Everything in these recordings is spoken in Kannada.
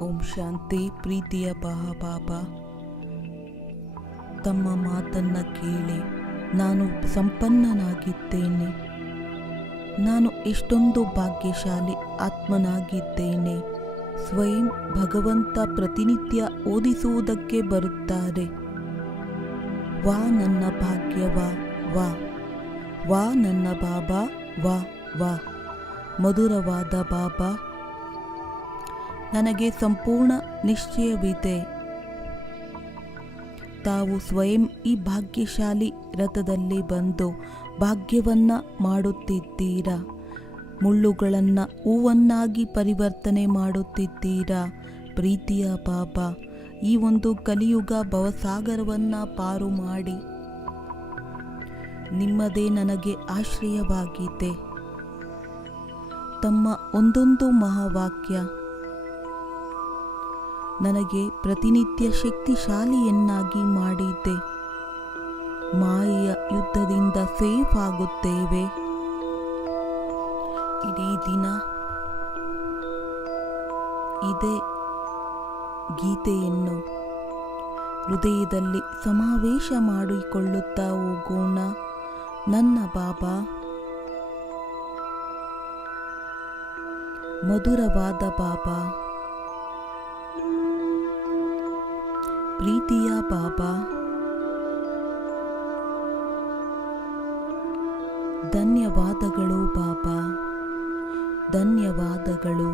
ಓಂ ಶಾಂತಿ. ಪ್ರೀತಿಯ ಬಾಬಾ, ತಮ್ಮ ಮಾತನ್ನು ಕೇಳಿ ನಾನು ಸಂಪನ್ನನಾಗಿದ್ದೇನೆ. ನಾನು ಎಷ್ಟೊಂದು ಭಾಗ್ಯಶಾಲಿ ಆತ್ಮನಾಗಿದ್ದೇನೆ. ಸ್ವಯಂ ಭಗವಂತ ಪ್ರತಿನಿತ್ಯ ಓದಿಸುವುದಕ್ಕೆ ಬರುತ್ತಾರೆ. ವಾ ನನ್ನ ಭಾಗ್ಯವಾ, ವಾ ವಾ ನನ್ನ ಬಾಬಾ, ವಾ ವಾ ಮಧುರವಾದ ಬಾಬಾ. ನನಗೆ ಸಂಪೂರ್ಣ ನಿಶ್ಚಯವಿದೆ, ತಾವು ಸ್ವಯಂ ಈ ಭಾಗ್ಯಶಾಲಿ ರಥದಲ್ಲಿ ಬಂದು ಭಾಗ್ಯವನ್ನು ಮಾಡುತ್ತಿದ್ದೀರಾ. ಮುಳ್ಳುಗಳನ್ನು ಹೂವನ್ನಾಗಿ ಪರಿವರ್ತನೆ ಮಾಡುತ್ತಿದ್ದೀರಾ. ಪ್ರೀತಿಯ ಬಾಬಾ, ಈ ಒಂದು ಕಲಿಯುಗ ಭವಸಾಗರವನ್ನು ಪಾರು ಮಾಡಿ ನಿಮ್ಮದೇ ನನಗೆ ಆಶ್ರಯವಾಗಿದೆ. ತಮ್ಮ ಒಂದೊಂದು ಮಹಾವಾಕ್ಯ ನನಗೆ ಪ್ರತಿನಿತ್ಯ ಶಕ್ತಿಶಾಲಿಯನ್ನಾಗಿ ಮಾಡಿದೆ. ಮಾಯೆಯ ಯುದ್ಧದಿಂದ ಸೇಫ್ ಆಗುತ್ತೇವೆ. ಇಡೀ ದಿನ ಇದೇ ಗೀತೆಯನ್ನು ಹೃದಯದಲ್ಲಿ ಸಮಾವೇಶ ಮಾಡಿಕೊಳ್ಳುತ್ತಾ ಹೋಗೋಣ. ನನ್ನ ಬಾಬಾ, ಮಧುರವಾದ ಬಾಬಾ, ಪ್ರೀತಿಯ ಬಾಬಾ, ಧನ್ಯವಾದಗಳು ಬಾಬಾ, ಧನ್ಯವಾದಗಳು.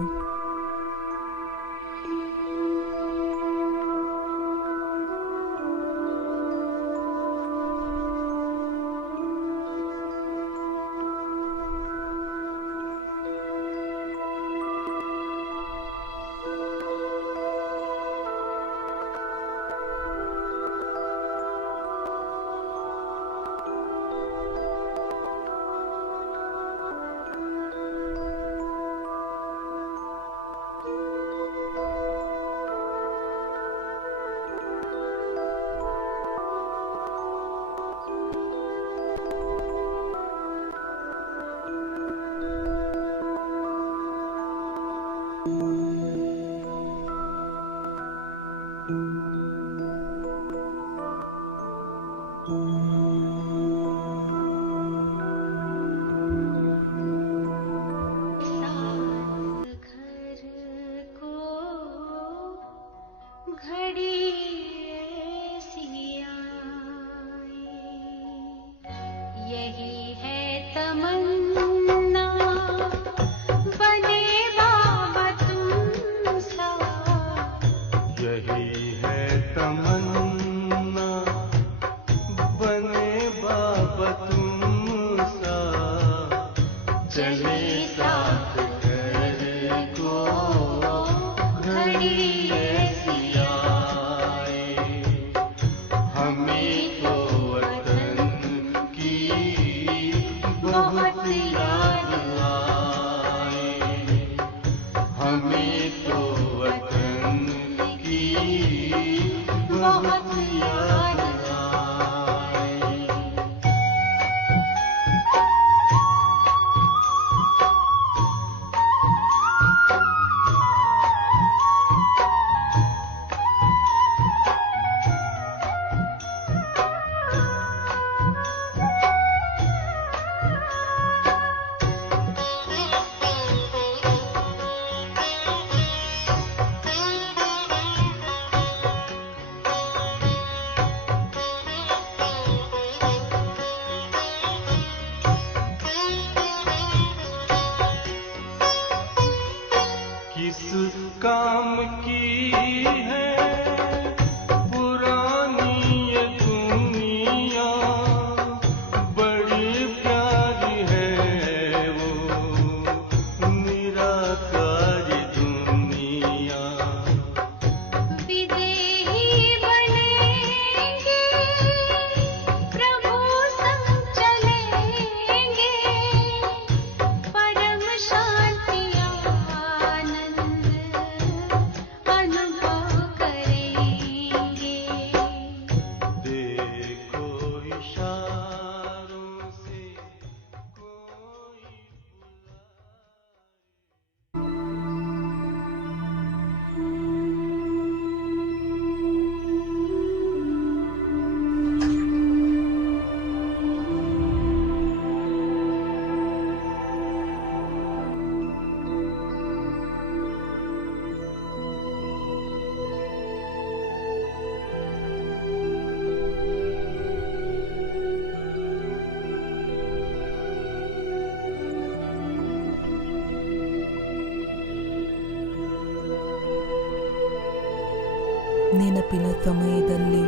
ನೆನಪಿನ ಸಮಯದಲ್ಲಿ,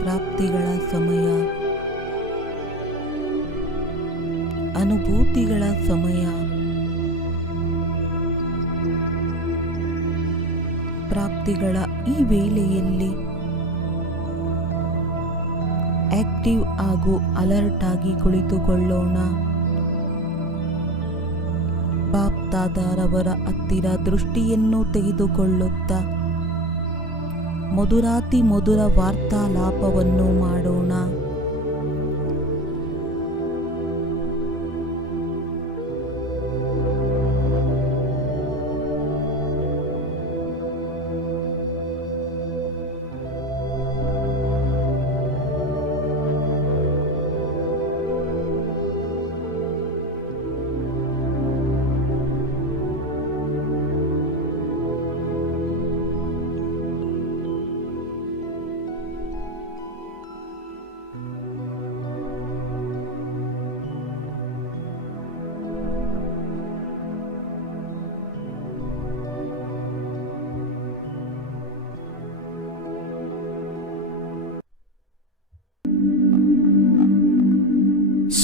ಪ್ರಾಪ್ತಿಗಳ ಸಮಯ, ಅನುಭೂತಿಗಳ ಸಮಯ, ಪ್ರಾಪ್ತಿಗಳ ಈ ವೇಳೆಯಲ್ಲಿ ಆಕ್ಟಿವ್ ಹಾಗೂ ಅಲರ್ಟ್ ಆಗಿ ಕುಳಿತುಕೊಳ್ಳೋಣ. ಬಾಪ್ ದಾದಾರವರ ಹತ್ತಿರ ದೃಷ್ಟಿಯನ್ನು ತೆಗೆದುಕೊಳ್ಳುತ್ತಾ ಮಧುರಾತಿ ಮಧುರ ವಾರ್ತಾಲಾಪವನ್ನು ಮಾಡೋಣ.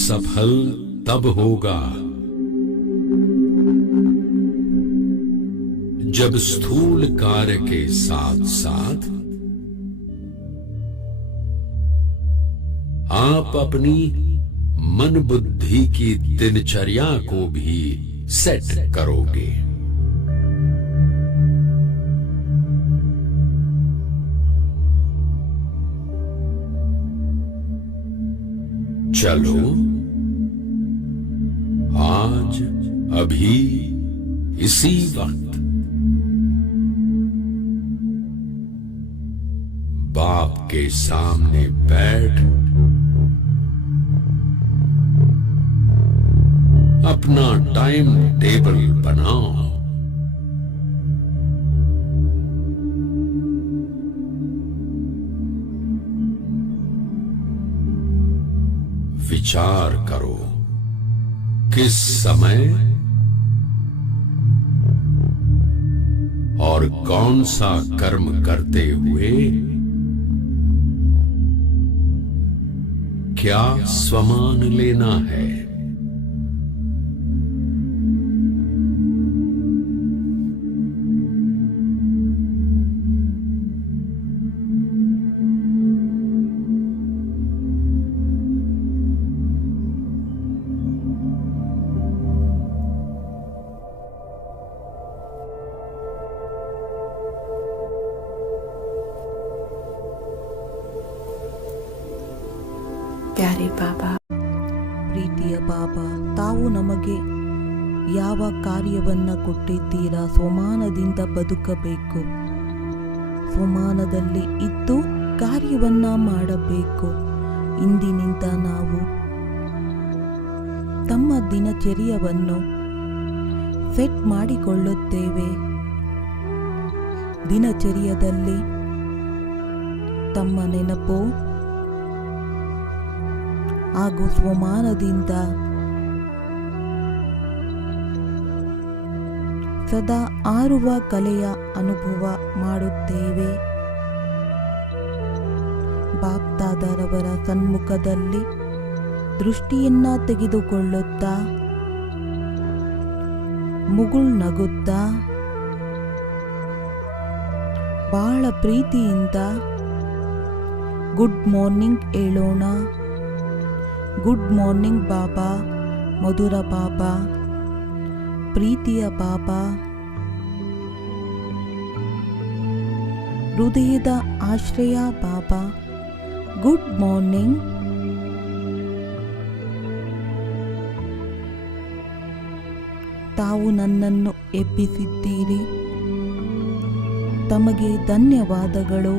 सफल तब होगा जब स्थूल कार्य के साथ साथ आप अपनी मन बुद्धि की दिनचर्या को भी सेट करोगे। चलो आज अभी इसी वक्त बाप के सामने बैठ अपना टाइम टेबल बनाओ। विचार करो किस समय और कौन सा कर्म करते हुए क्या स्वमान लेना है। प्यारे बाबा, ಪ್ರೀತಿಯ ಬಾಬಾ, ತಾವು ನಮಗೆ ಯಾವ ಕಾರ್ಯವನ್ನ ಕೊಟ್ಟಿದ್ದೀರಾ? ಸ್ವಮಾನದಿಂದ ಬದುಕಬೇಕು, ಸ್ವಮಾನದಲ್ಲಿ ಇದ್ದು ಕಾರ್ಯವನ್ನ ಮಾಡಬೇಕು. ಇಂದಿನಿಂದ ನಾವು ತಮ್ಮ ದಿನಚರ್ಯವನ್ನು ಸೆಟ್ ಮಾಡಿಕೊಳ್ಳುತ್ತೇವೆ. ದಿನಚರ್ಯದಲ್ಲಿ ತಮ್ಮ ನೆನಪು ಹಾಗೂ ಸ್ವಮಾನದಿಂದ ಸದಾ ಆರುವ ಕಲೆಯ ಅನುಭವ ಮಾಡುತ್ತೇವೆ. ಬಾಪ್ ದಾದಾರವರ ಸನ್ಮುಖದಲ್ಲಿ ದೃಷ್ಟಿಯನ್ನ ತೆಗೆದುಕೊಳ್ಳುತ್ತಾ ಮುಗುಳ್ನಗುತ್ತಾ ಬಹಳ ಪ್ರೀತಿಯಿಂದ ಗುಡ್ ಮಾರ್ನಿಂಗ್ ಹೇಳೋಣ. ಗುಡ್ ಮಾರ್ನಿಂಗ್ ಬಾಬಾ, ಮಧುರ ಬಾಬಾ, ಪ್ರೀತಿಯ ಬಾಬಾ, ಹೃದಯದ ಆಶ್ರಯ ಬಾಬಾ, ಗುಡ್ ಮಾರ್ನಿಂಗ್. ತಾವು ನನ್ನನ್ನು ಎಬ್ಬಿಸಿದ್ದೀರಿ, ತಮಗೆ ಧನ್ಯವಾದಗಳು.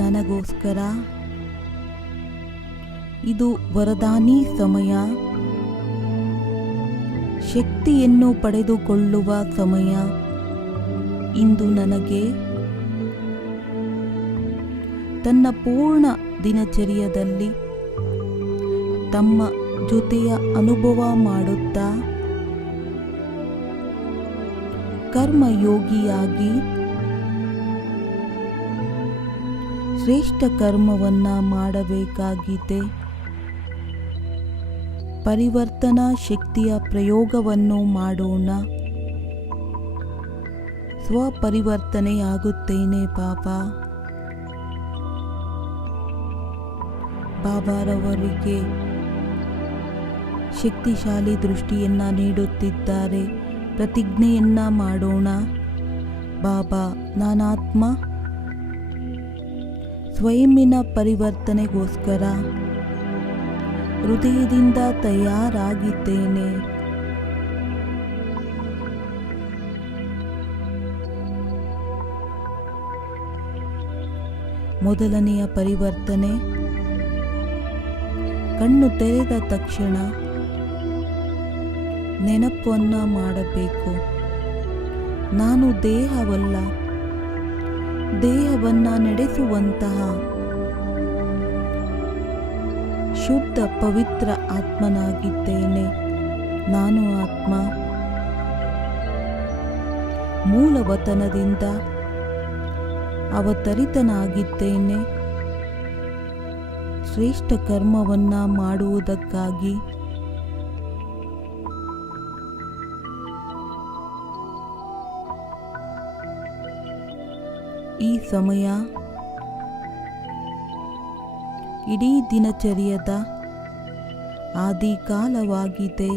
ನನಗೋಸ್ಕರ ಇದು ವರದಾನಿ ಸಮಯ, ಶಕ್ತಿಯನ್ನು ಪಡೆದುಕೊಳ್ಳುವ ಸಮಯ. ಇಂದು ನನಗೆ ತನ್ನ ಪೂರ್ಣ ದಿನಚರ್ಯದಲ್ಲಿ ತಮ್ಮ ಜೊತೆಯ ಅನುಭವ ಮಾಡುತ್ತಾ ಕರ್ಮಯೋಗಿಯಾಗಿ ಶ್ರೇಷ್ಠ ಕರ್ಮವನ್ನ ಮಾಡಬೇಕಾಗಿದೆ. ಪರಿವರ್ತನಾ ಶಕ್ತಿಯ ಪ್ರಯೋಗವನ್ನು ಮಾಡೋಣ. ಸ್ವಪರಿವರ್ತನೆಯಾಗುತ್ತೇನೆ ಬಾಬಾ. ಬಾಬಾರವರಿಗೆ ಶಕ್ತಿಶಾಲಿ ದೃಷ್ಟಿಯನ್ನ ನೀಡುತ್ತಿದ್ದಾರೆ. ಪ್ರತಿಜ್ಞೆಯನ್ನ ಮಾಡೋಣ. ಬಾಬಾ, ನಾನಾತ್ಮ ಸ್ವಯಂನ ಪರಿವರ್ತನೆಗೋಸ್ಕರ ಹೃದಯದಿಂದ ತಯಾರಾಗಿದ್ದೇನೆ. ಮೊದಲನೆಯ ಪರಿವರ್ತನೆ, ಕಣ್ಣು ತೆರೆದ ತಕ್ಷಣ ನೆನಪನ್ನ ಮಾಡಬೇಕು. ನಾನು ದೇಹವಲ್ಲ, ದೇಹವನ್ನ ನಡೆಸುವಂತಹ ಶುದ್ಧ ಪವಿತ್ರ ಆತ್ಮನಾಗಿದ್ದೇನೆ. ನಾನು ಆತ್ಮ ಮೂಲವತನದಿಂದ ಅವತರಿತನಾಗಿದ್ದೇನೆ. ಶ್ರೇಷ್ಠ ಕರ್ಮವನ್ನ ಮಾಡುವುದಕ್ಕಾಗಿ ಈ ಸಮಯ ಇಡೀ ದಿನಚರ್ಯದ ಆದಿಕಾಲವಾಗಿದೆ.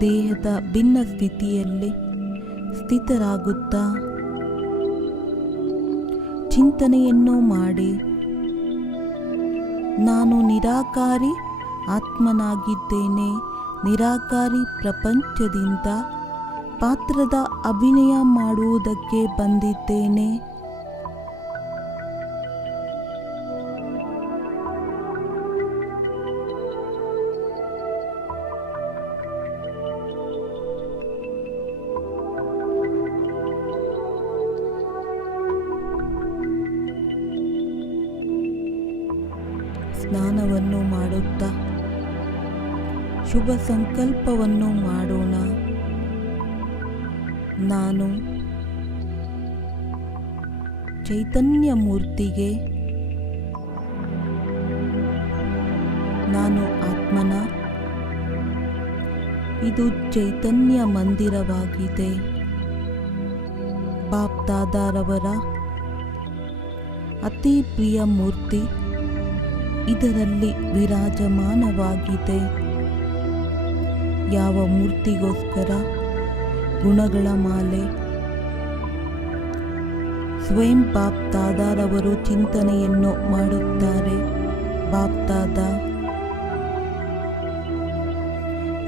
ದೇಹದ ಭಿನ್ನ ಸ್ಥಿತಿಯಲ್ಲಿ ಸ್ಥಿತರಾಗುತ್ತಾ ಚಿಂತನೆಯನ್ನು ಮಾಡಿ, ನಾನು ನಿರಾಕಾರಿ ಆತ್ಮನಾಗಿದ್ದೇನೆ. ನಿರಾಕಾರಿ ಪ್ರಪಂಚದಿಂದ ಪಾತ್ರದ ಅಭಿನಯ ಮಾಡುವುದಕ್ಕೆ ಬಂದಿದ್ದೇನೆ. ಸ್ನಾನವನ್ನು ಮಾಡುತ್ತಾ ಶುಭ ಸಂಕಲ್ಪವನ್ನು ಮಾಡೋಣ. ನಾನು ಚೈತನ್ಯ ಮೂರ್ತಿಗೆ, ನಾನು ಆತ್ಮನ, ಇದು ಚೈತನ್ಯ ಮಂದಿರವಾಗಿದೆ. ಬಾಪ್ ದಾದಾರವರ ಅತಿ ಪ್ರಿಯ ಮೂರ್ತಿ ಇದರಲ್ಲಿ ವಿರಾಜಮಾನವಾಗಿದೆ. ಯಾವ ಮೂರ್ತಿಗೋಸ್ಕರ ಗುಣಗಳ ಮಾಲೆ ಸ್ವಯಂ ಬಾಪ್ ದಾದಾರವರು ಚಿಂತನೆಯನ್ನು ಮಾಡುತ್ತಾರೆ. ಬಾಪ್ ದಾದಾ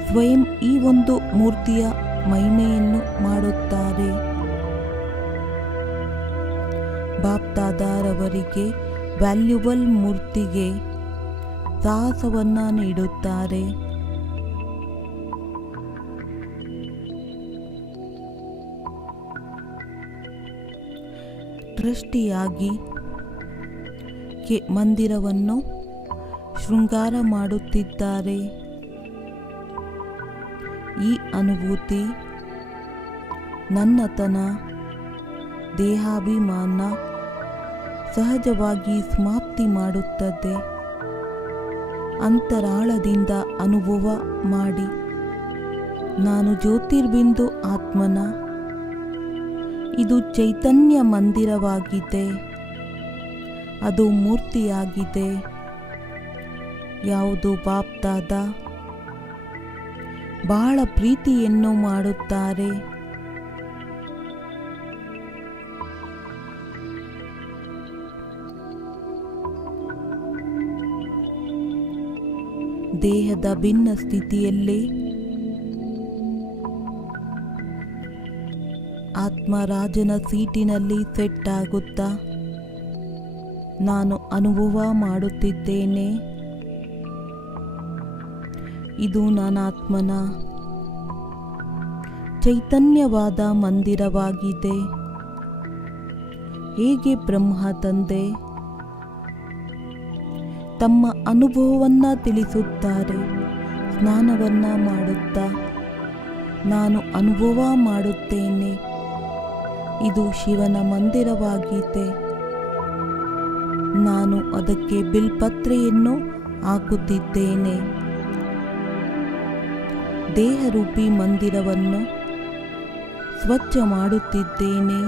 ಸ್ವಯಂ ಈ ಒಂದು ಮೂರ್ತಿಯ ಮಹಿಮೆಯನ್ನು ಮಾಡುತ್ತಾರೆ. ಬಾಪ್ ದಾದಾರವರಿಗೆ ವ್ಯಾಲ್ಯೂಬಲ್ ಮೂರ್ತಿಗೆ ಸಾಹಸವನ್ನ ನೀಡುತ್ತಾರೆ. ಟ್ರಸ್ಟಿಯಾಗಿ ಮಂದಿರವನ್ನು ಶೃಂಗಾರ ಮಾಡುತ್ತಿದ್ದಾರೆ. ಈ ಅನುಭೂತಿ ನನ್ನತನ, ದೇಹಾಭಿಮಾನ ಸಹಜವಾಗಿ ಸಮಾಪ್ತಿ ಮಾಡುತ್ತದೆ. ಅಂತರಾಳದಿಂದ ಅನುಭವ ಮಾಡಿ, ನಾನು ಜ್ಯೋತಿರ್ಬಿಂದು ಆತ್ಮನ, ಇದು ಚೈತನ್ಯ ಮಂದಿರವಾಗಿದೆ, ಅದು ಮೂರ್ತಿಯಾಗಿದೆ. ಯಾವುದು ಬಾಪ್ ದಾದಾ ಬಹಳ ಪ್ರೀತಿಯನ್ನು ಮಾಡುತ್ತಾರೆ. ದೇಹದ ಭಿನ್ನ ಸ್ಥಿತಿಯಲ್ಲಿ ಆತ್ಮರಾಜನ ಸೀಟಿನಲ್ಲಿ ಸೆಟ್ ಆಗುತ್ತಾ ನಾನು ಅನುಭವ ಮಾಡುತ್ತಿದ್ದೇನೆ. ಇದು ನಾನಾತ್ಮನ ಚೈತನ್ಯವಾದ ಮಂದಿರವಾಗಿದೆ. ಹೇಗೆ ಬ್ರಹ್ಮ ತಂದೆ ತಮ್ಮ ಅನುಭವವನ್ನು ತಿಳಿಸುತ್ತಾರೆ. ಸ್ನಾನವನ್ನು ಮಾಡುತ್ತಾ ನಾನು ಅನುಭವ ಮಾಡುತ್ತೇನೆ, ಇದು ಶಿವನ ಮಂದಿರವಾಗಿದೆ. ನಾನು ಅದಕ್ಕೆ ಬಿಲ್ಪತ್ರೆಯನ್ನು ಹಾಕುತ್ತಿದ್ದೇನೆ. ದೇಹರೂಪಿ ಮಂದಿರವನ್ನು ಸ್ವಚ್ಛ ಮಾಡುತ್ತಿದ್ದೇನೆ.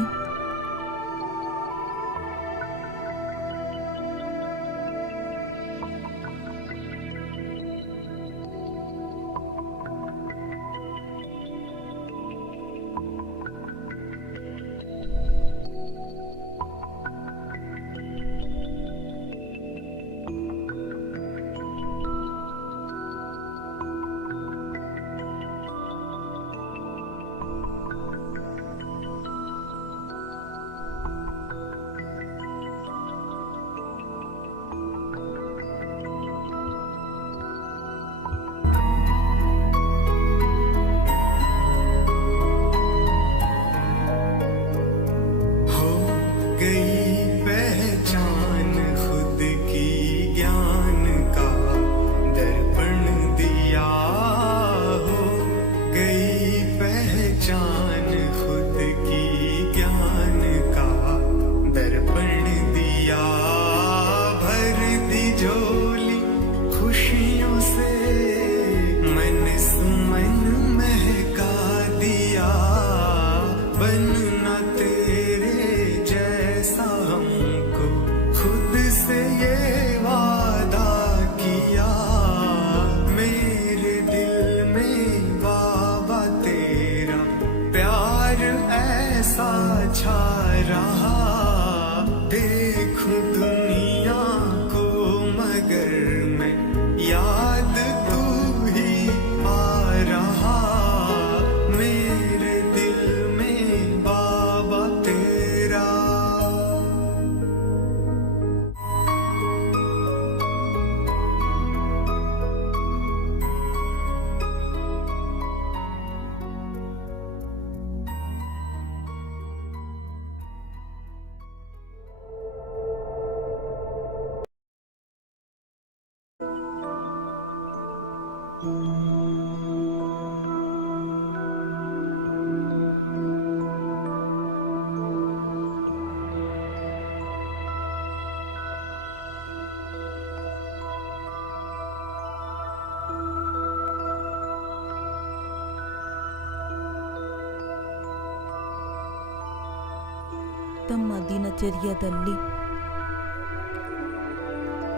ತಮ್ಮ ದಿನಚರ್ಯದಲ್ಲಿ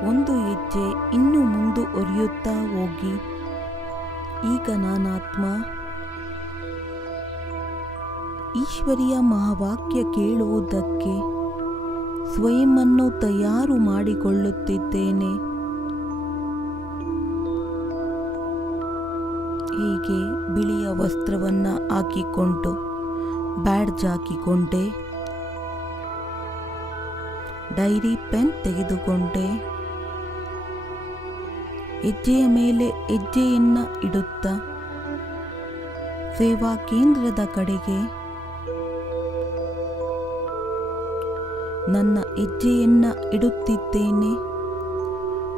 ಒಂದು ಹೆಜ್ಜೆ ಇನ್ನು ಮುಂದುವರಿಯುತ್ತಾ ಹೋಗಿ, ಈಗ ನಾನಾತ್ಮ ಈಶ್ವರಿಯ ಮಹಾವಾಕ್ಯ ಕೇಳುವುದಕ್ಕೆ ಸ್ವಯಂವನ್ನು ತಯಾರು ಮಾಡಿಕೊಳ್ಳುತ್ತಿದ್ದೇನೆ. ಹೀಗೆ ಬಿಳಿಯ ವಸ್ತ್ರವನ್ನು ಹಾಕಿಕೊಂಡು ಬ್ಯಾಡ್ಜ್ ಹಾಕಿಕೊಂಡೆ, ಡೈರಿ ಪೆನ್ ತೆಗೆದುಕೊಂಡೆ, ಹೆಜ್ಜೆಯ ಮೇಲೆ ಹೆಜ್ಜೆಯನ್ನು ಇಡುತ್ತಾ ಸೇವಾ ಕೇಂದ್ರದ ಕಡೆಗೆ ನನ್ನ ಹೆಜ್ಜೆಯನ್ನು ಇಡುತ್ತಿದ್ದೇನೆ.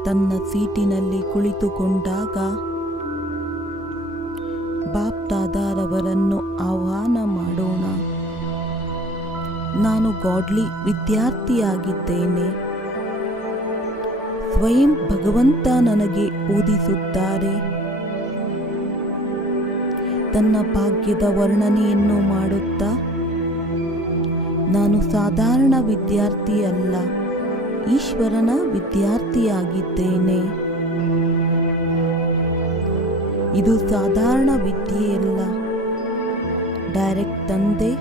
ತನ್ನ ಸೀಟಿನಲ್ಲಿ ಕುಳಿತುಕೊಂಡಾಗ ಬಾಪ್ದಾದಾರವರನ್ನು ಆಹ್ವಾನ ಮಾಡೋಣ. ನಾನು ಗಾಡ್ಲಿ ವಿದ್ಯಾರ್ಥಿಯಾಗಿದ್ದೇನೆ. ಸ್ವಯಂ ಭಗವಂತ ನನಗೆ ಓದಿಸುತ್ತಾರೆ. ತನ್ನ ಭಾಗ್ಯದ ವರ್ಣನೆಯನ್ನು ಮಾಡುತ್ತಾ, ನಾನು ಸಾಧಾರಣ ವಿದ್ಯಾರ್ಥಿಯಲ್ಲ, ಈಶ್ವರನ ವಿದ್ಯಾರ್ಥಿಯಾಗಿದ್ದೇನೆ. ಇದು ಸಾಧಾರಣ ವಿದ್ಯೆಯಲ್ಲ, ಡೈರೆಕ್ಟ್ ತಂದೆ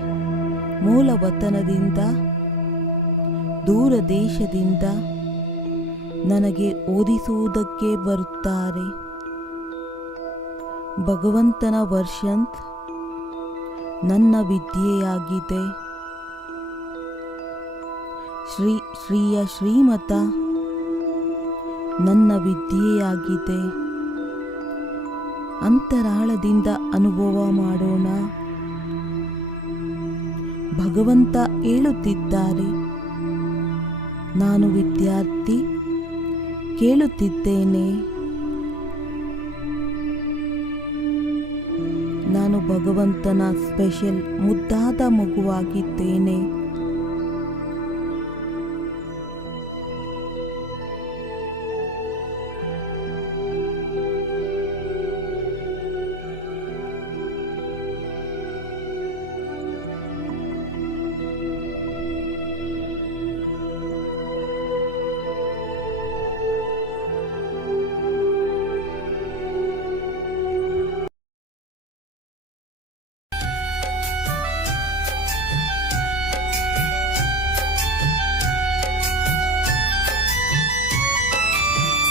ಮೂಲ ವತನದಿಂದ ದೂರ ದೇಶದಿಂದ ನನಗೆ ಓದಿಸುವುದಕ್ಕೆ ಬರುತ್ತಾರೆ. ಭಗವಂತನ ವರ್ಷನ್ಸ್ ನನ್ನ ವಿದ್ಯೆಯಾಗಿದೆ. ಶ್ರೀಯ ಶ್ರೀಮತ ನನ್ನ ವಿದ್ಯೆಯಾಗಿದೆ. ಅಂತರಾಳದಿಂದ ಅನುಭವ ಮಾಡೋಣ. ಭಗವಂತ ಹೇಳುತ್ತಿದ್ದಾರೆ, ನಾನು ವಿದ್ಯಾರ್ಥಿ, ಕೇಳುತ್ತಿದ್ದೇನೆ. ನಾನು ಭಗವಂತನ ಸ್ಪೆಷಲ್ ಮುದ್ದಾದ ಮಗುವಾಗಿದ್ದೇನೆ.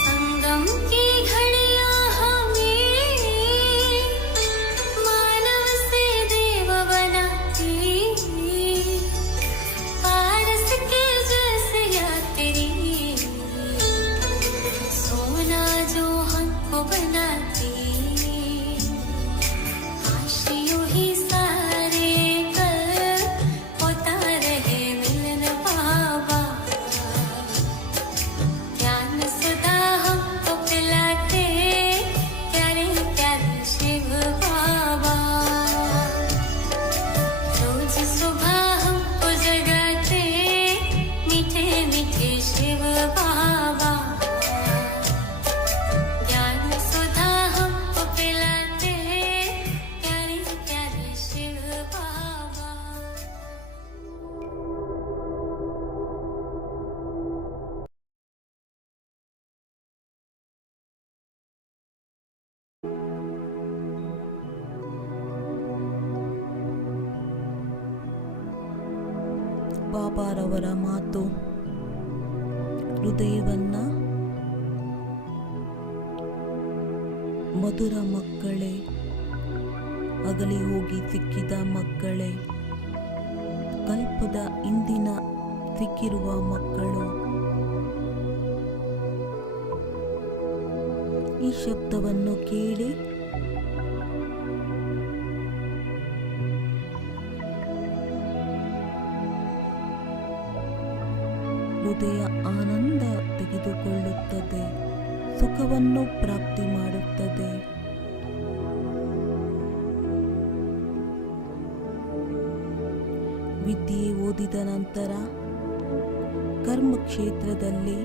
संगम की घड़ियां हमें मानव से देव बनाती, पारस के जैसे यात्री सोना जो हमको बनाती। काश यूं ही सारे कल होता रहे मिलन बाबा, ज्ञान सदा हमको पिलाते प्यारे प्यारे शिव बाबा। रोज सुबह हमको जगाते मीठे मीठे शिव बाबा, ज्ञान सुधा हमको पिलाते प्यारे प्यारे शिव बाबा। ಬಾಬಾರವರ ಮಾತು ಹೃದಯವನ್ನ ಮಧುರ ಮಕ್ಕಳೇ, ಅಗಲಿ ಹೋಗಿ ಸಿಕ್ಕಿದ ಮಕ್ಕಳೇ, ಕಲ್ಪದ ಇಂದಿನ ಸಿಕ್ಕಿರುವ ಮಕ್ಕಳು, ಈ ಶಬ್ದವನ್ನು ಕೇಳಿ ಹೃದಯ ಆನಂದ ತೆಗೆದುಕೊಳ್ಳುತ್ತದೆ, ಸುಖವನ್ನು ಪ್ರಾಪ್ತಿ ಮಾಡುತ್ತದೆ. ವಿದ್ಯೆ ಓದಿದ ನಂತರ ಕರ್ಮಕ್ಷೇತ್ರದಲ್ಲಿ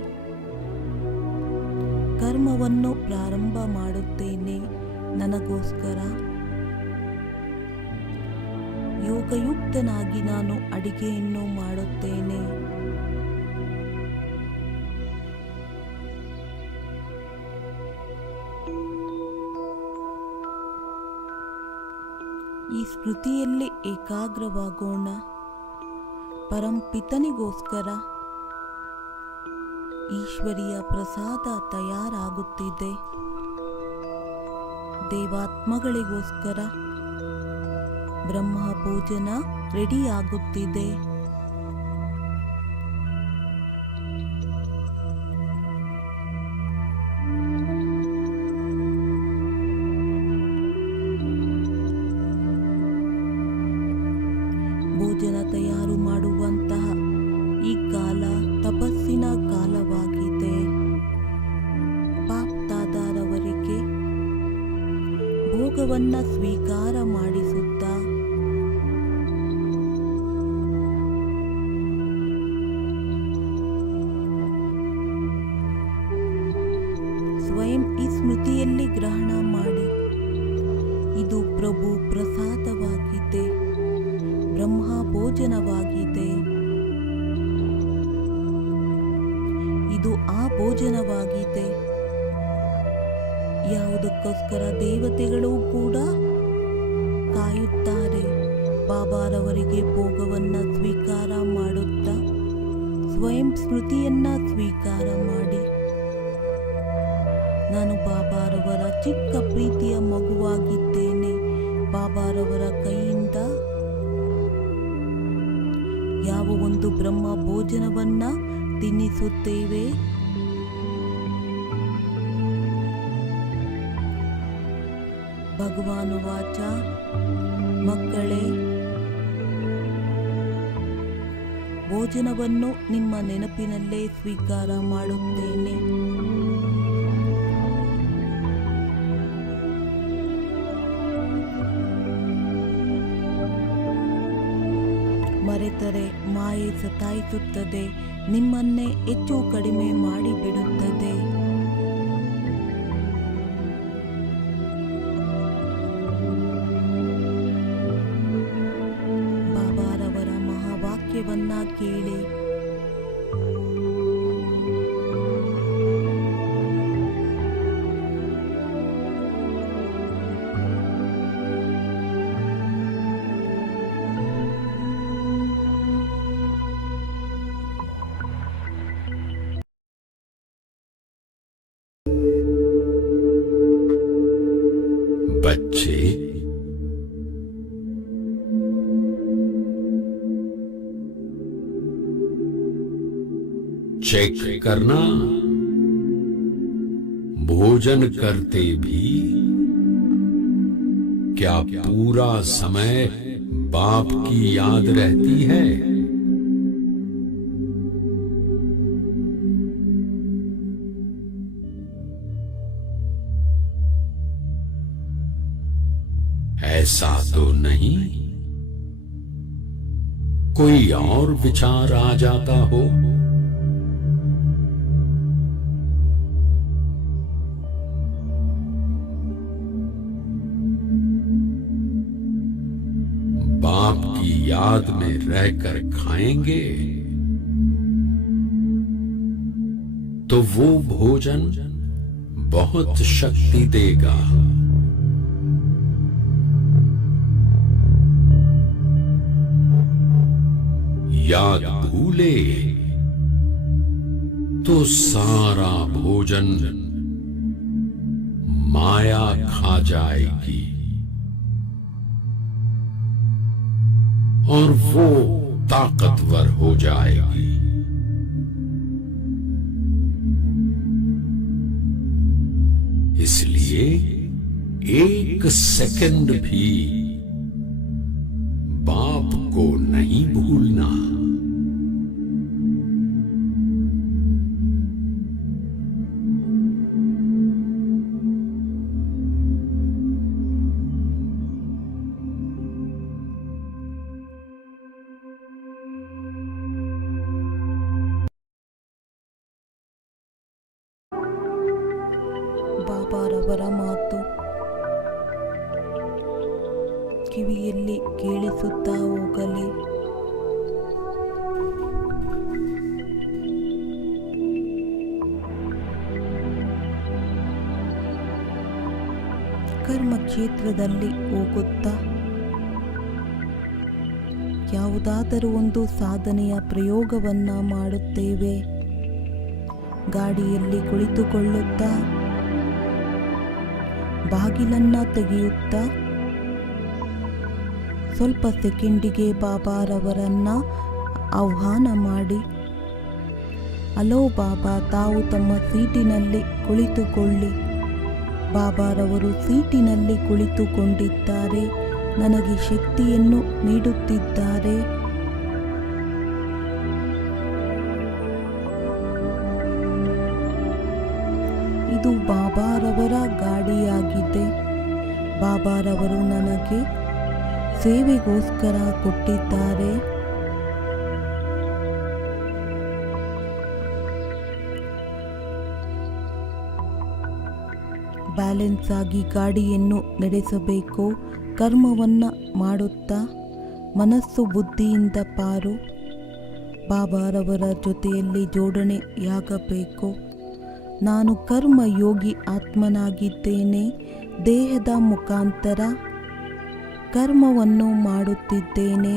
ಕರ್ಮವನ್ನು ಪ್ರಾರಂಭ ಮಾಡುತ್ತೇನೆ ನನಗೋಸ್ಕರ. ಯೋಗಯುಕ್ತನಾಗಿ ನಾನು ಅಡಿಗೆಯನ್ನು ಮಾಡುತ್ತೇನೆ. ಈ ಸ್ಮೃತಿಯಲ್ಲಿ ಏಕಾಗ್ರವಾಗೋಣ. ಪರಂಪಿತನಿಗೋಸ್ಕರ ಈಶ್ವರಿಯ ಪ್ರಸಾದ ತಯಾರಾಗುತ್ತಿದೆ. ದೇವಾತ್ಮಗಳಿಗೋಸ್ಕರ ಬ್ರಹ್ಮ ಭೋಜನ ರೆಡಿಯಾಗುತ್ತಿದೆ. ಭೋಜನ ತಯಾರು ಮಾಡುವಂತಹ ಈ ಕಾಲ ತಪಸ್ಸಿನ ಕಾಲವಾಗಿದೆ. ಪಾಪ್ದಾದಾರವರಿಗೆ ಭೋಗವನ್ನ ಸ್ವೀಕಾರ ಮಾಡಿಸುತ್ತಾ ಸ್ವಯಂ ಈ ಸ್ಮೃತಿಯಲ್ಲಿ ಗ್ರಹಣ ಮಾಡಿ. ಇದು ಪ್ರಭು ಪ್ರಸಾದವಾಗಿದೆ, ಬ್ರಹ್ಮ ಭೋಜನವಾಗಿದೆ. ಇದು ಆ ಭೋಜನವಾಗಿದೆ. ಯಾವುದಕ್ಕೋಸ್ಕರ ದೇವತೆಗಳು ಕೂಡ ಕಾಯುತ್ತಾರೆ. ಬಾಬಾರವರಿಗೆ ಭೋಗವನ್ನ ಸ್ವೀಕಾರ ಮಾಡುತ್ತಾ ಸ್ವಯಂ ಸ್ಮೃತಿಯನ್ನ ಸ್ವೀಕಾರ ಮಾಡಿ. ನಾನು ಬಾಬಾರವರ ಚಿಕ್ಕ ಪ್ರೀತಿಯ ಮಗುವಾಗಿದ್ದೇನೆ. ಬಾಬಾರವರ ಕೈಯಿಂದ ಯಾವ ಒಂದು ಬ್ರಹ್ಮ ಭೋಜನವನ್ನ ತಿನ್ನಿಸುತ್ತೇವೆ. ಭಗವಾನುವಾಚ, ಮಕ್ಕಳೇ, ಭೋಜನವನ್ನು ನಿಮ್ಮ ನೆನಪಿನಲ್ಲೇ ಸ್ವೀಕಾರ ಮಾಡುತ್ತೇನೆ. ನಿಂತರೆ ಮಾಯೆ ಸತಾಯಿಸುತ್ತದೆ, ನಿಮ್ಮನ್ನೇ ಹೆಚ್ಚು ಕಡಿಮೆ ಮಾಡಿಬಿಡುತ್ತದೆ. ಬಾಬಾರವರ ಮಹಾವಾಕ್ಯವನ್ನ ಕೇಳಿ. बच्चे, चेक करना, भोजन करते भी क्या पूरा समय बाप की याद रहती है? ऐसा तो नहीं कोई और विचार आ जाता हो? बाप की याद में रहकर खाएंगे तो वो भोजन बहुत शक्ति देगा। याद भूले तो सारा भोजन माया खा जाएगी और वो ताकतवर हो जाएगी। इसलिए एक सेकंड भी बाप को नहीं भूलना। ಬಾಬಾರವರ ಮಾತು ಕಿವಿಯಲ್ಲಿ ಕೇಳಿಸುತ್ತಾ ಹೋಗಲಿ. ಕರ್ಮ ಕ್ಷೇತ್ರದಲ್ಲಿ ಹೋಗುತ್ತಾ ಯಾವುದಾದರೂ ಒಂದು ಸಾಧನೆಯ ಪ್ರಯೋಗವನ್ನ ಮಾಡುತ್ತೇವೆ. ಗಾಡಿಯಲ್ಲಿ ಕುಳಿತುಕೊಳ್ಳುತ್ತಾ ಬಾಗಿಲನ್ನ ತೆಗೆಯುತ್ತಾ ಸ್ವಲ್ಪ ಸೆಕೆಂಡಿಗೆ ಬಾಬಾರವರನ್ನ ಆಹ್ವಾನ ಮಾಡಿ, ಅಲೋ ಬಾಬಾ, ತಾವು ತಮ್ಮ ಸೀಟಿನಲ್ಲಿ ಕುಳಿತುಕೊಳ್ಳಿ. ಬಾಬಾರವರು ಸೀಟಿನಲ್ಲಿ ಕುಳಿತುಕೊಂಡಿದ್ದಾರೆ, ನನಗೆ ಶಕ್ತಿಯನ್ನು ನೀಡುತ್ತಿದ್ದಾರೆ. ಇದು ಬಾಬಾರವರ ಗಾಡಿಯಾಗಿದೆ. ಬಾಬಾರವರು ನನಗೆ ಸೇವೆಗೋಸ್ಕರ ಕೊಟ್ಟಿದ್ದಾರೆ. ಬ್ಯಾಲೆನ್ಸ್ ಆಗಿ ಗಾಡಿಯನ್ನು ನಡೆಸಬೇಕು. ಕರ್ಮವನ್ನ ಮಾಡುತ್ತಾ ಮನಸ್ಸು ಬುದ್ಧಿಯಿಂದ ಪಾರು. ಬಾಬಾರವರ ಜೊತೆಯಲ್ಲಿ ಜೋಡಣೆಯಾಗಬೇಕು. ನಾನು ಕರ್ಮಯೋಗಿ ಆತ್ಮನಾಗಿದ್ದೇನೆ. ದೇಹದ ಮುಖಾಂತರ ಕರ್ಮವನ್ನು ಮಾಡುತ್ತಿದ್ದೇನೆ.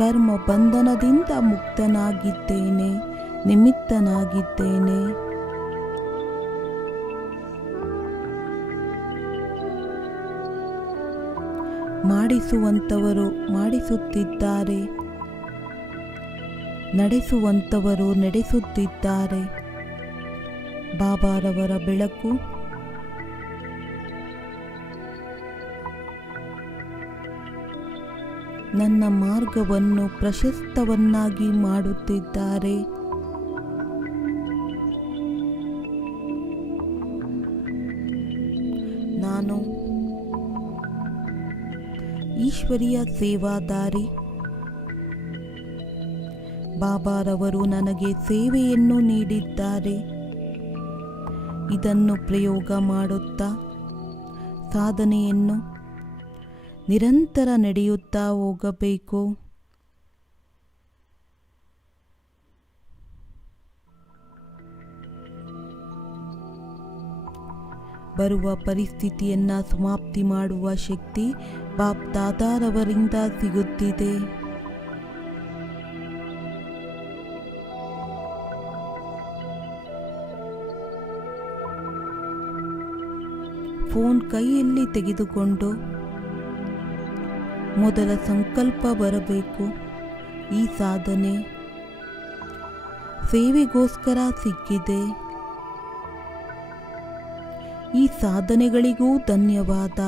ಕರ್ಮ ಬಂಧನದಿಂದ ಮುಕ್ತನಾಗಿದ್ದೇನೆ, ನಿಮಿತ್ತನಾಗಿದ್ದೇನೆ. ಮಾಡಿಸುವಂತವರು ಮಾಡಿಸುತ್ತಿದ್ದಾರೆ, ನಡೆಸುವಂತವರು ನಡೆಸುತ್ತಿದ್ದಾರೆ. ಬಾಬಾರವರ ಬೆಳಕು ನನ್ನ ಮಾರ್ಗವನ್ನು ಪ್ರಶಸ್ತವನ್ನಾಗಿ ಮಾಡುತ್ತಿದ್ದಾರೆ. ನಾನು ಈಶ್ವರಿಯ ಸೇವಾದಾರಿ. ಬಾಬಾರವರು ನನಗೆ ಸೇವೆಯನ್ನು ನೀಡಿದ್ದಾರೆ. ಇದನ್ನು ಪ್ರಯೋಗ ಮಾಡುತ್ತಾ ಸಾಧನೆಯನ್ನು ನಿರಂತರ ನಡೆಯುತ್ತಾ ಹೋಗಬೇಕು. ಬರುವ ಪರಿಸ್ಥಿತಿಯನ್ನು ಸಮಾಪ್ತಿ ಮಾಡುವ ಶಕ್ತಿ ಬಾಪ್ ದಾದಾರವರಿಂದ ಸಿಗುತ್ತಿದೆ. ಫೋನ್ ಕೈಯಲ್ಲಿ ತೆಗೆದುಕೊಂಡು ಮೊದಲ ಸಂಕಲ್ಪ ಬರಬೇಕು. ಈ ಸಾಧನೆ ಸೇವೆಗೋಸ್ಕರ ಸಿಕ್ಕಿದೆ. ಈ ಸಾಧನೆಗಳಿಗೂ ಧನ್ಯವಾದ.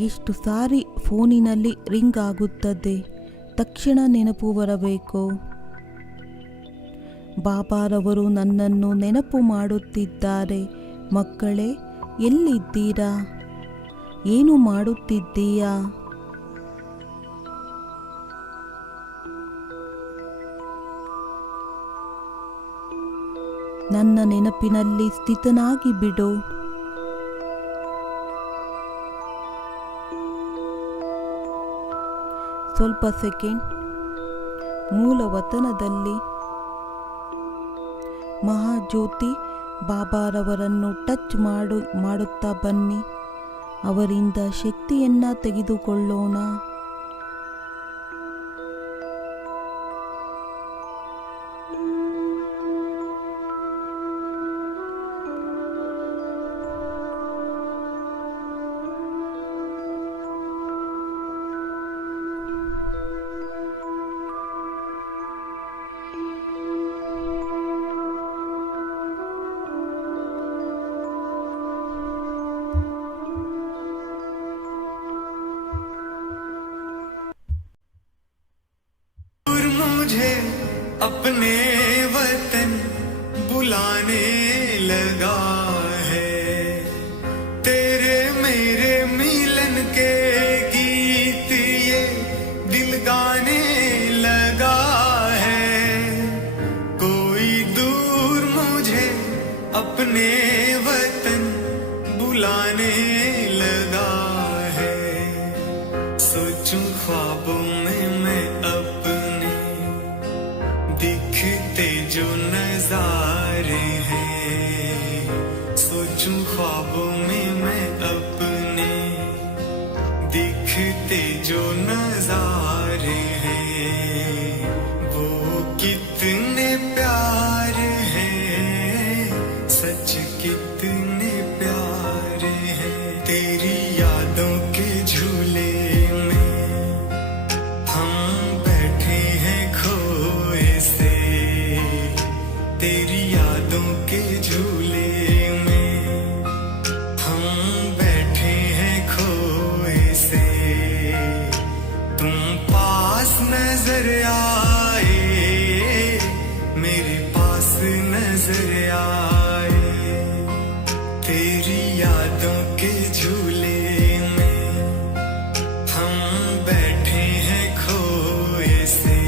ಎಷ್ಟು ಸಾರಿ ಫೋನಿನಲ್ಲಿ ರಿಂಗ್ ಆಗುತ್ತದೆ, ತಕ್ಷಣ ನೆನಪು ಬರಬೇಕು. ಬಾಬಾರವರು ನನ್ನನ್ನು ನೆನಪು ಮಾಡುತ್ತಿದ್ದಾರೆ. ಮಕ್ಕಳೇ, ಎಲ್ಲಿದ್ದೀರಾ? ಏನು ಮಾಡುತ್ತಿದ್ದೀಯಾ? ನನ್ನ ನೆನಪಿನಲ್ಲಿ ಸ್ಥಿತನಾಗಿ ಬಿಡು. ಸ್ವಲ್ಪ ಸೆಕೆಂಡ್ ಮೂಲ ವತನದಲ್ಲಿ ಮಹಾಜ್ಯೋತಿ ಬಾಬಾರವರನ್ನು ಟಚ್ ಮಾಡುತ್ತಾ ಬನ್ನಿ. ಅವರಿಂದ ಶಕ್ತಿಯನ್ನು ತೆಗೆದುಕೊಳ್ಳೋಣ. मुझे अपने वतन बुलाने लगा है। तेरे मेरे मिलन के गीत ये दिल गाने लगा है। कोई दूर मुझे अपने वतन बुलाने लगा है। सोचूं ख्वाबों में मैं अपने दिखते जो नजारे हैं। सोचूं ख्वाबों में मैं अपने दिखते जो नजारे हैं। वो कितने प्यारे हैं, सच कितने प्यारे हैं। तेरी यादों के झूले में हम बैठे हैं खोए से। तेरी यादों के झूले में हम बैठे हैं खोए से। तुम पास नजर आए, मेरे पास नजर आए। तेरी यादों के झूले में हम बैठे हैं खोए से।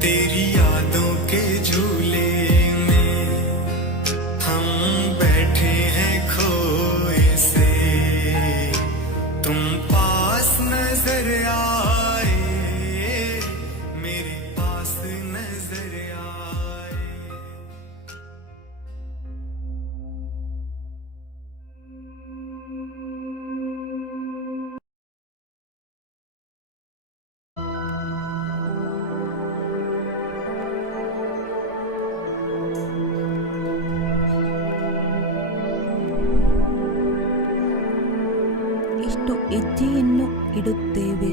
तेरी यादों के झूले में हम बैठे हैं खोए से। तुम पास नजर आए, मेरे पास नजर आए। ಎಷ್ಟು ಹೆಜ್ಜೆಯನ್ನು ಇಡುತ್ತೇವೆ.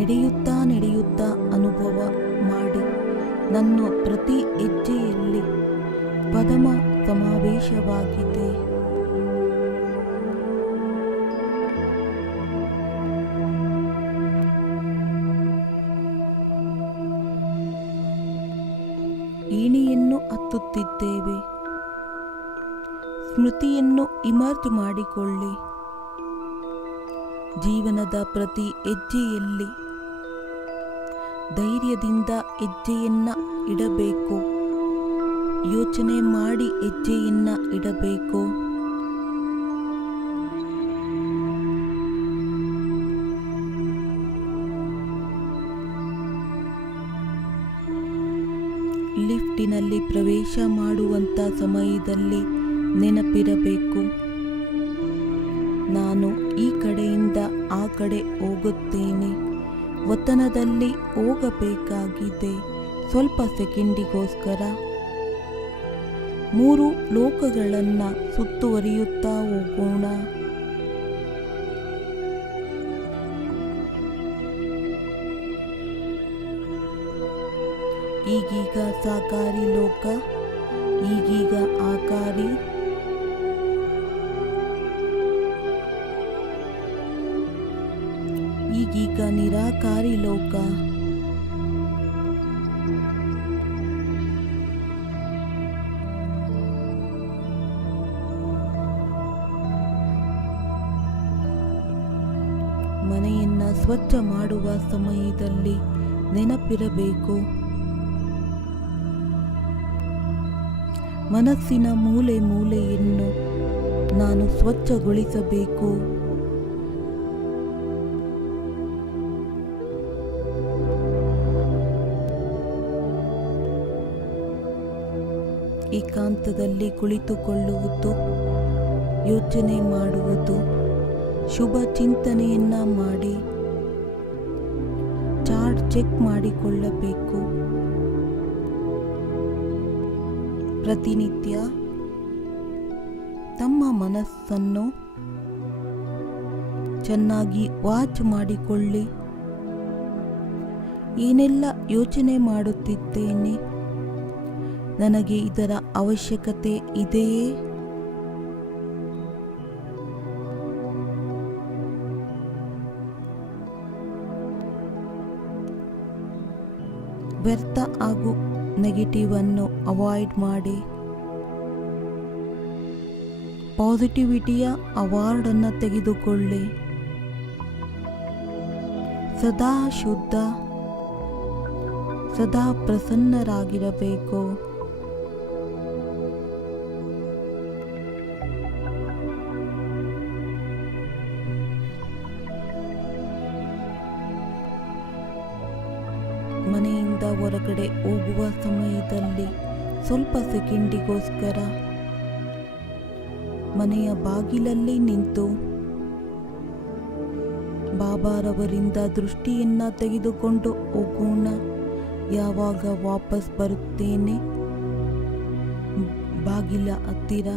ನಡೆಯುತ್ತಾ ನಡೆಯುತ್ತಾ ಅನುಭವ ಮಾಡಿ. ನನ್ನ ಪ್ರತಿ ಹೆಜ್ಜೆಯಲ್ಲಿ ಪದಮ ಸಮಾವೇಶವಾಗಿದೆ. ಏಣಿಯನ್ನು ಹತ್ತುತ್ತಿದ್ದೇವೆ. ಸ್ಮೃತಿಯನ್ನು ಇಮರ್ಜ್ ಮಾಡಿಕೊಳ್ಳಿ. ಜೀವನದ ಪ್ರತಿ ಹೆಜ್ಜೆಯಲ್ಲಿ ಧೈರ್ಯದಿಂದ ಹೆಜ್ಜೆಯನ್ನ ಇಡಬೇಕು. ಯೋಚನೆ ಮಾಡಿ ಹೆಜ್ಜೆಯನ್ನ ಇಡಬೇಕು. ಲಿಫ್ಟಿನಲ್ಲಿ ಪ್ರವೇಶ ಮಾಡುವಂಥ ಸಮಯದಲ್ಲಿ ನೆನಪಿರಬೇಕು, ನಾನು ಈ ಕಡೆಯಿಂದ ಆ ಕಡೆ ಹೋಗುತ್ತೇನೆ. ವತನದಲ್ಲಿ ಹೋಗಬೇಕಾಗಿದೆ ಸ್ವಲ್ಪ ಸೆಕೆಂಡಿಗೋಸ್ಕರ. 3 ಲೋಕಗಳನ್ನು ಸುತ್ತುವರಿಯುತ್ತಾ ಹೋಗೋಣ. ಈಗೀಗ ಸಾಕಾರಿ ಲೋಕ, ಈಗೀಗ ಆಕಾರಿ. ಈಗೀಗ ನಿರಾಕಾರಿ ಲೋಕ. ಮನೆಯನ್ನ ಸ್ವಚ್ಛ ಮಾಡುವ ಸಮಯದಲ್ಲಿ ನೆನಪಿರಬೇಕು, ಮನಸ್ಸಿನ ಮೂಲೆ ಮೂಲೆಯನ್ನು ನಾನು ಸ್ವಚ್ಛಗೊಳಿಸಬೇಕು. ಏಕಾಂತದಲ್ಲಿ ಕುಳಿತುಕೊಳ್ಳುವುದು, ಯೋಚನೆ ಮಾಡುವುದು, ಶುಭ ಚಿಂತನೆಯನ್ನ ಮಾಡಿ ಚಾರ್ಟ್ ಚೆಕ್ ಮಾಡಿಕೊಳ್ಳಬೇಕು. ಪ್ರತಿನಿತ್ಯ ತಮ್ಮ ಮನಸ್ಸನ್ನು ಚೆನ್ನಾಗಿ ವಾಚ್ ಮಾಡಿಕೊಳ್ಳಿ. ಏನೆಲ್ಲ ಯೋಚನೆ ಮಾಡುತ್ತಿದ್ದೇನೆ, ನನಗೆ ಇದರ ಅವಶ್ಯಕತೆ ಇದೆಯೇ? ವ್ಯರ್ಥ ಹಾಗೂ ನೆಗೆಟಿವ್ ಅನ್ನು ಅವಾಯ್ಡ್ ಮಾಡಿ ಪಾಸಿಟಿವಿಟಿಯ ಅವಾರ್ಡ್ ಅನ್ನು ತೆಗೆದುಕೊಳ್ಳಿ. ಸದಾ ಶುದ್ಧ, ಸದಾ ಪ್ರಸನ್ನರಾಗಿರಬೇಕು. ಮನೆಯಿಂದ ಹೊರಗಡೆ ಹೋಗುವ ಸಮಯದಲ್ಲಿ ಸ್ವಲ್ಪ ಸೆಕೆಂಡಿಗೋಸ್ಕರ ಮನೆಯ ಬಾಗಿಲಲ್ಲಿ ನಿಂತು ಬಾಬಾರವರಿಂದ ದೃಷ್ಟಿಯನ್ನ ತೆಗೆದುಕೊಂಡು ಹೋಗೋಣ. ಯಾವಾಗ ವಾಪಸ್ ಬರುತ್ತೇನೆ ಬಾಗಿಲ ಹತ್ತಿರ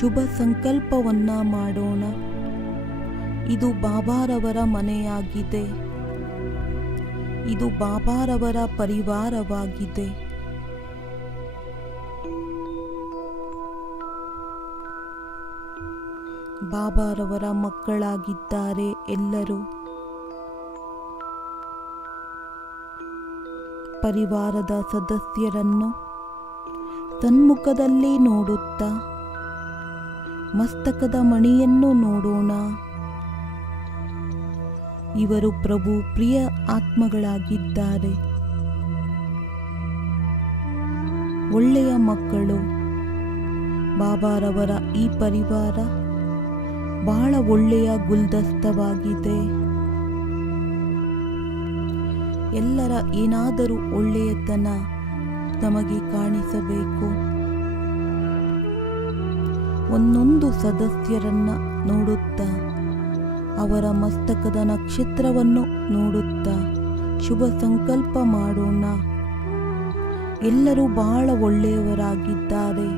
ಶುಭ ಸಂಕಲ್ಪವನ್ನ ಮಾಡೋಣ. ಇದು ಬಾಬಾರವರ ಮನೆಯಾಗಿದೆ, ಇದು ಬಾಬಾರವರ ಪರಿವಾರವಾಗಿದೆ. ಬಾಬಾರವರ ಮಕ್ಕಳಾಗಿದ್ದಾರೆ ಎಲ್ಲರೂ. ಪರಿವಾರದ ಸದಸ್ಯರನ್ನು ಸನ್ಮುಖದಲ್ಲಿ ನೋಡುತ್ತಾ ಮಸ್ತಕದ ಮಣಿಯನ್ನು ನೋಡೋಣ. ಇವರು ಪ್ರಭು ಪ್ರಿಯ ಆತ್ಮಗಳಾಗಿದ್ದಾರೆ, ಒಳ್ಳೆಯ ಮಕ್ಕಳು. ಬಾಬಾರವರ ಈ ಪರಿವಾರ ಬಹಳ ಒಳ್ಳೆಯ ಗುಲ್ದಸ್ತವಾಗಿದೆ. ಎಲ್ಲರ ಏನಾದರೂ ಒಳ್ಳೆಯತನ ನಮಗೆ ಕಾಣಿಸಬೇಕು. ಒಂದೊಂದು ಸದಸ್ಯರನ್ನ ನೋಡುತ್ತಾ ಅವರ ಮಸ್ತಕದ ನಕ್ಷತ್ರವನ್ನು ನೋಡುತ್ತಾ ಶುಭ ಸಂಕಲ್ಪ ಮಾಡೋಣ. ಎಲ್ಲರೂ ಬಹಳ ಒಳ್ಳೆಯವರಾಗಿದ್ದಾರೆ.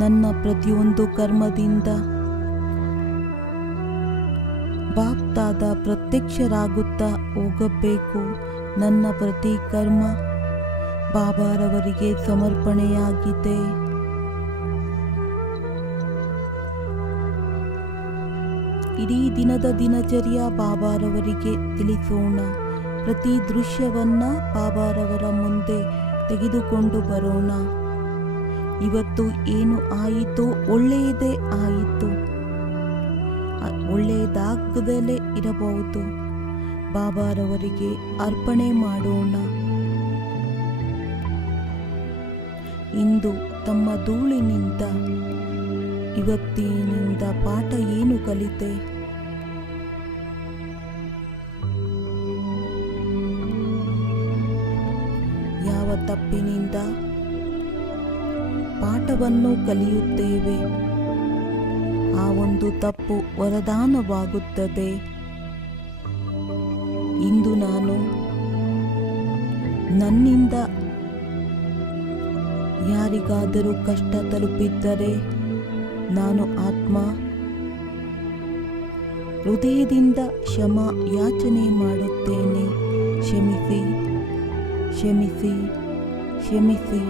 ನನ್ನ ಪ್ರತಿಯೊಂದು ಕರ್ಮದಿಂದ ಬಾಪ್ತಾದ ಪ್ರತ್ಯಕ್ಷರಾಗುತ್ತಾ ಹೋಗಬೇಕು. ನನ್ನ ಪ್ರತಿ ಕರ್ಮ ಬಾಬಾರವರಿಗೆ ಸಮರ್ಪಣೆಯಾಗಿದೆ. ಇಡೀ ದಿನದ ದಿನಚರ್ಯ ಬಾಬಾರವರಿಗೆ ತಿಳಿಸೋಣ. ಪ್ರತಿ ದೃಶ್ಯವನ್ನ ಬಾಬಾರವರ ಮುಂದೆ ತೆಗೆದುಕೊಂಡು ಬರೋಣ. ಇವತ್ತು ಏನು ಆಯಿತೋ ಒಳ್ಳೆಯದೇ ಆಯಿತು, ಒಳ್ಳೆಯದಾಗದಲೇ ಇರಬಹುದು. ಬಾಬಾರವರಿಗೆ ಅರ್ಪಣೆ ಮಾಡೋಣ. ಇಂದು ತಮ್ಮ ಧೂಳಿನಿಂದ ಇವತ್ತಿನಿಂದ ಪಾಠ ಏನು ಕಲಿತೆ? ಯಾವ ತಪ್ಪಿನಿಂದ ಪಾಠವನ್ನು ಕಲಿಯುತ್ತೇವೆ? ಆ ಒಂದು ತಪ್ಪು ವರದಾನವಾಗುತ್ತದೆ. ಇಂದು ನಾನು ನನ್ನಿಂದ ಯಾರಿಗಾದರೂ ಕಷ್ಟ ತಲುಪಿದ್ದರೆ ನಾನು ಆತ್ಮ ಹೃದಯದಿಂದ ಕ್ಷಮಾ ಯಾಚನೆ ಮಾಡುತ್ತೇನೆ. ಕ್ಷಮಿಸಿ, ಕ್ಷಮಿಸಿ, ಕ್ಷಮಿಸಿ.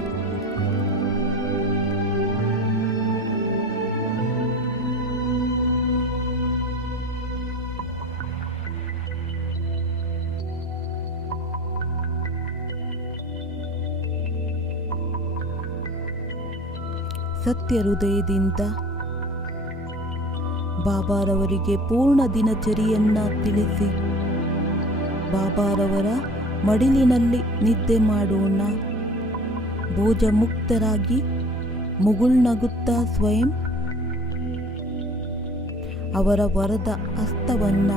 ಸತ್ಯ ಹೃದಯದಿಂದ ಬಾಬಾರವರಿಗೆ ಪೂರ್ಣ ದಿನಚರಿಯನ್ನ ತಿಳಿಸಿ ಬಾಬಾರವರ ಮಡಿಲಿನಲ್ಲಿ ನಿದ್ದೆ ಮಾಡೋಣ. ಬೋಜ ಮುಕ್ತರಾಗಿ ಮುಗುಳ್ನಗುತ್ತಾ ಸ್ವಯಂ ಅವರ ವರದ ಹಸ್ತವನ್ನ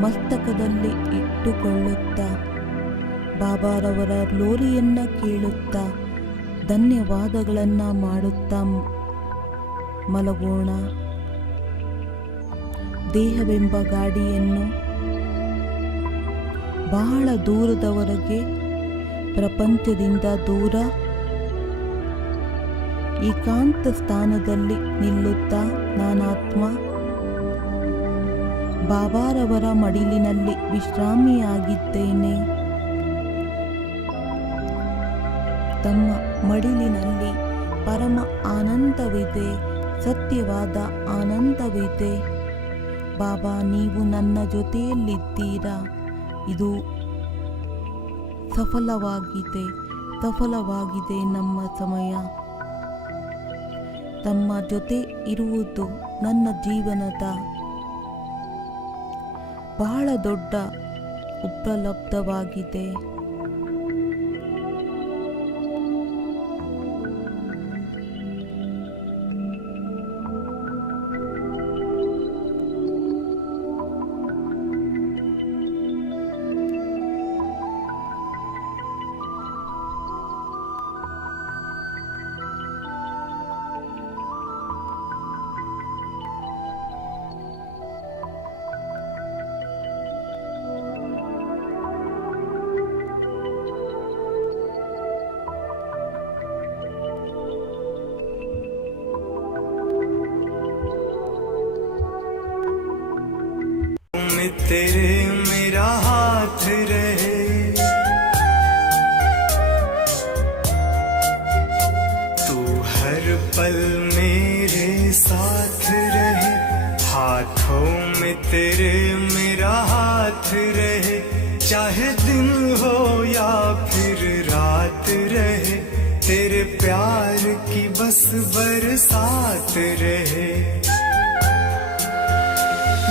ಮಸ್ತಕದಲ್ಲಿ ಇಟ್ಟುಕೊಳ್ಳುತ್ತಾ ಬಾಬಾರವರ ಲೋರಿಯನ್ನ ಕೇಳುತ್ತಾ ಧನ್ಯವಾದಗಳನ್ನ ಮಾಡುತ್ತಾ ಮಲಗೋಣ. ದೇಹವೆಂಬ ಗಾಡಿಯನ್ನು ಬಹಳ ದೂರದವರೆಗೆ ಪ್ರಪಂಚದಿಂದ ದೂರ ಏಕಾಂತ ಸ್ಥಾನದಲ್ಲಿ ನಿಲ್ಲುತ್ತಾ ನಾನಾತ್ಮ ಬಾಬಾರವರ ಮಡಿಲಿನಲ್ಲಿ ವಿಶ್ರಾಮಿಯಾಗಿದ್ದೇನೆ. ತಮ್ಮ ಮಡಿಲಿನಲ್ಲಿ ಪರಮ ಆನಂದವಿದೆ, ಸತ್ಯವಾದ ಆನಂದವಿದೆ. ಬಾಬಾ, ನೀವು ನನ್ನ ಜೊತೆಯಲ್ಲಿದ್ದೀರಾ. ಇದು ಸಫಲವಾಗಿದೆ ನಮ್ಮ ಸಮಯ. ತಮ್ಮ ಜೊತೆ ಇರುವುದು ನನ್ನ ಜೀವನದ ಬಹಳ ದೊಡ್ಡ ಉಪಲಬ್ಧವಾಗಿದೆ. तेरे मेरा हाथ रहे, तू हर पल मेरे साथ रहे। हाथों में तेरे मेरा हाथ रहे, चाहे दिन हो या फिर रात रहे। तेरे प्यार की बस बरसात रहे।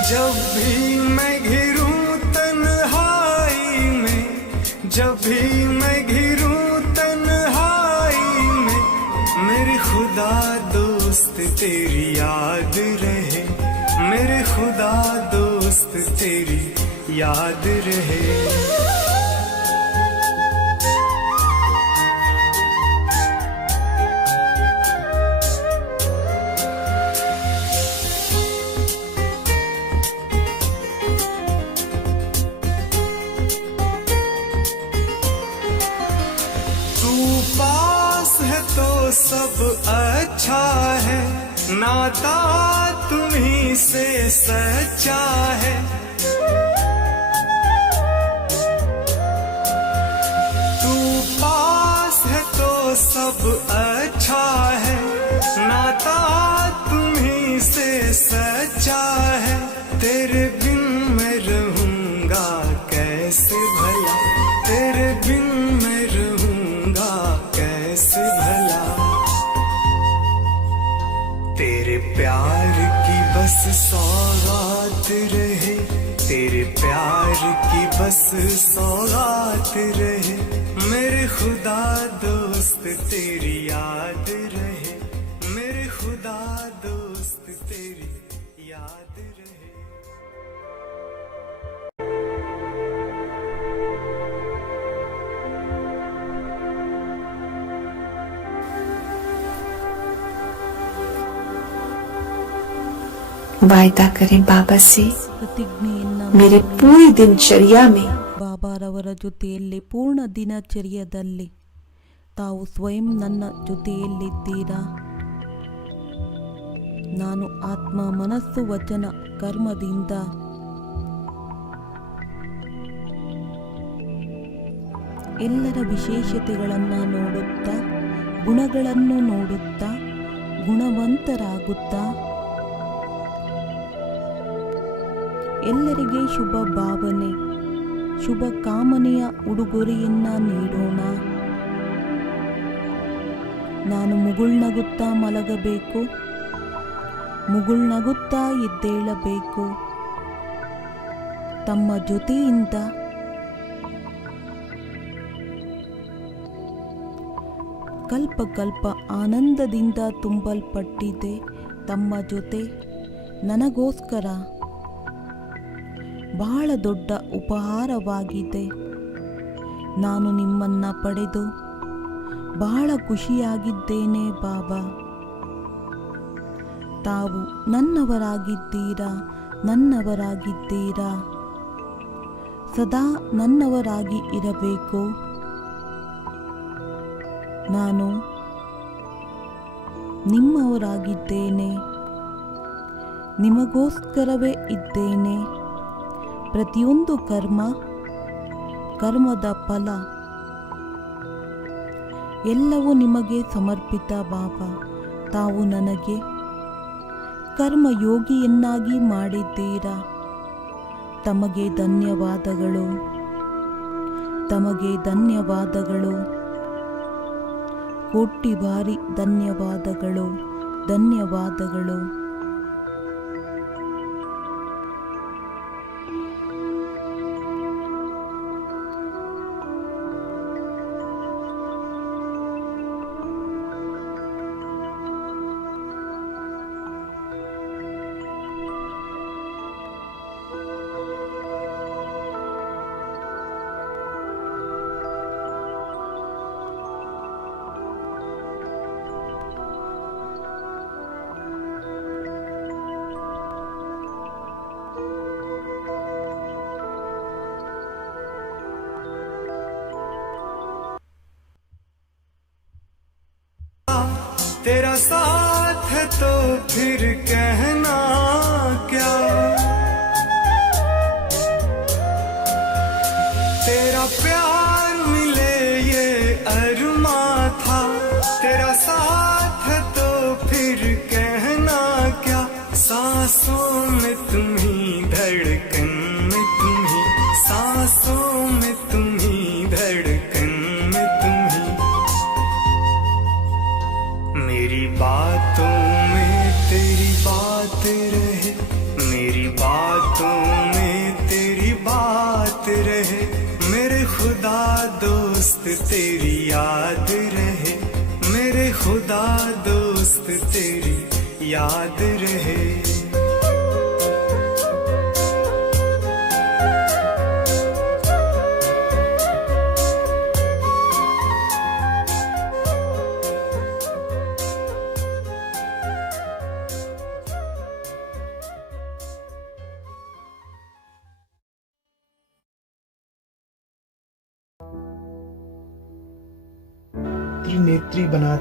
जब भी मैं घिरूं तन्हाई में, जब भी मैं घिरूं तन्हाई में, मेरे खुदा दोस्त तेरी याद रहे। मेरे खुदा दोस्त तेरी याद रहे। सब अच्छा है, नाता तुम्हीं से सच्चा है। तू पास है तो सब अच्छा है, नाता तुम्हीं से सच्चा है। तेरे बिन मैं रहूंगा कैसे भला, तेरे बिन मैं रहूंगा कैसे भला। सौगात रहे, तेरे प्यार की बस सौगात रहे, मेरे खुदा दोस्त तेरी याद रहे, मेरे खुदा दोस्त तेरी याद रहे। वायदा करें बाबा से ಪ್ರತಿಜ್ಞೆಯನ್ನ मेरे ಮಾಡಿ पूरी दिनचर्या में ಬಾಬಾರವರ ಜೊತೆಯಲ್ಲಿ ಪೂರ್ಣ ದಿನಚರ್ಯದಲ್ಲಿ ತಾವು ಸ್ವಯಂ ನನ್ನ ಜೊತೆಯಲ್ಲಿದ್ದೀರಾ. ನಾನು ಆತ್ಮ ಮನಸ್ಸು ವಚನ ಕರ್ಮದಿಂದ ಎಲ್ಲರ ವಿಶೇಷತೆಗಳನ್ನು ನೋಡುತ್ತಾ, ಗುಣಗಳನ್ನು ನೋಡುತ್ತಾ, ಗುಣವಂತರಾಗುತ್ತಾ, ಎಲ್ಲರಿಗೆ ಶುಭ ಭಾವನೆ, ಶುಭ ಕಾಮನೆಯ ಉಡುಗೊರೆಯನ್ನ ನೀಡೋಣ. ನಾನು ಮುಗುಳ್ನಗುತ್ತಾ ಮಲಗಬೇಕು, ಮುಗುಳ್ನಗುತ್ತಾ ಎದ್ದೇಳಬೇಕು. ತಮ್ಮ ಜೊತೆಯಿಂದ ಕಲ್ಪ ಕಲ್ಪ ಆನಂದದಿಂದ ತುಂಬಲ್ಪಟ್ಟಿದೆ. ತಮ್ಮ ಜೊತೆ ನನಗೋಸ್ಕರ ಬಹಳ ದೊಡ್ಡ ಉಪಹಾರವಾಗಿದೆ. ನಾನು ನಿಮ್ಮನ್ನು ಪಡೆದು ಬಹಳ ಖುಷಿಯಾಗಿದ್ದೇನೆ ಬಾಬಾ. ತಾವು ನನ್ನವರಾಗಿದ್ದೀರಾ, ನನ್ನವರಾಗಿದ್ದೀರಾ. ಸದಾ ನನ್ನವರಾಗಿ ಇರಬೇಕು. ನಾನು ನಿಮ್ಮವರಾಗಿದ್ದೇನೆ, ನಿಮಗೋಸ್ಕರವೇ ಇದ್ದೇನೆ. ಪ್ರತಿಯೊಂದು ಕರ್ಮದ ಫಲ ಎಲ್ಲವೂ ನಿಮಗೆ ಸಮರ್ಪಿತ ಬಾಬಾ. ತಾವು ನನಗೆ ಕರ್ಮಯೋಗಿಯನ್ನಾಗಿ ಮಾಡಿದ್ದೀರಾ. ತಮಗೆ ಧನ್ಯವಾದಗಳು, ತಮಗೆ ಧನ್ಯವಾದಗಳು, ಕೋಟಿ ಬಾರಿ ಧನ್ಯವಾದಗಳು, ಧನ್ಯವಾದಗಳು. तेरा साथ है तो फिर कहना क्या, तेरा प्यार मिले ये अरमा था। तेरा साथ है तो फिर कहना क्या, सांसों में तुम्ही, धड़कन में तुम्ही, सांसों में तुम्ही, धड़कन में तुम्ही। मेरी बातों में तेरी बात रहे, मेरी बातों में तेरी बात रहे, मेरे खुदा दोस्त तेरी याद रहे, मेरे खुदा दोस्त तेरी याद रहे। त्रिनेत्री बना,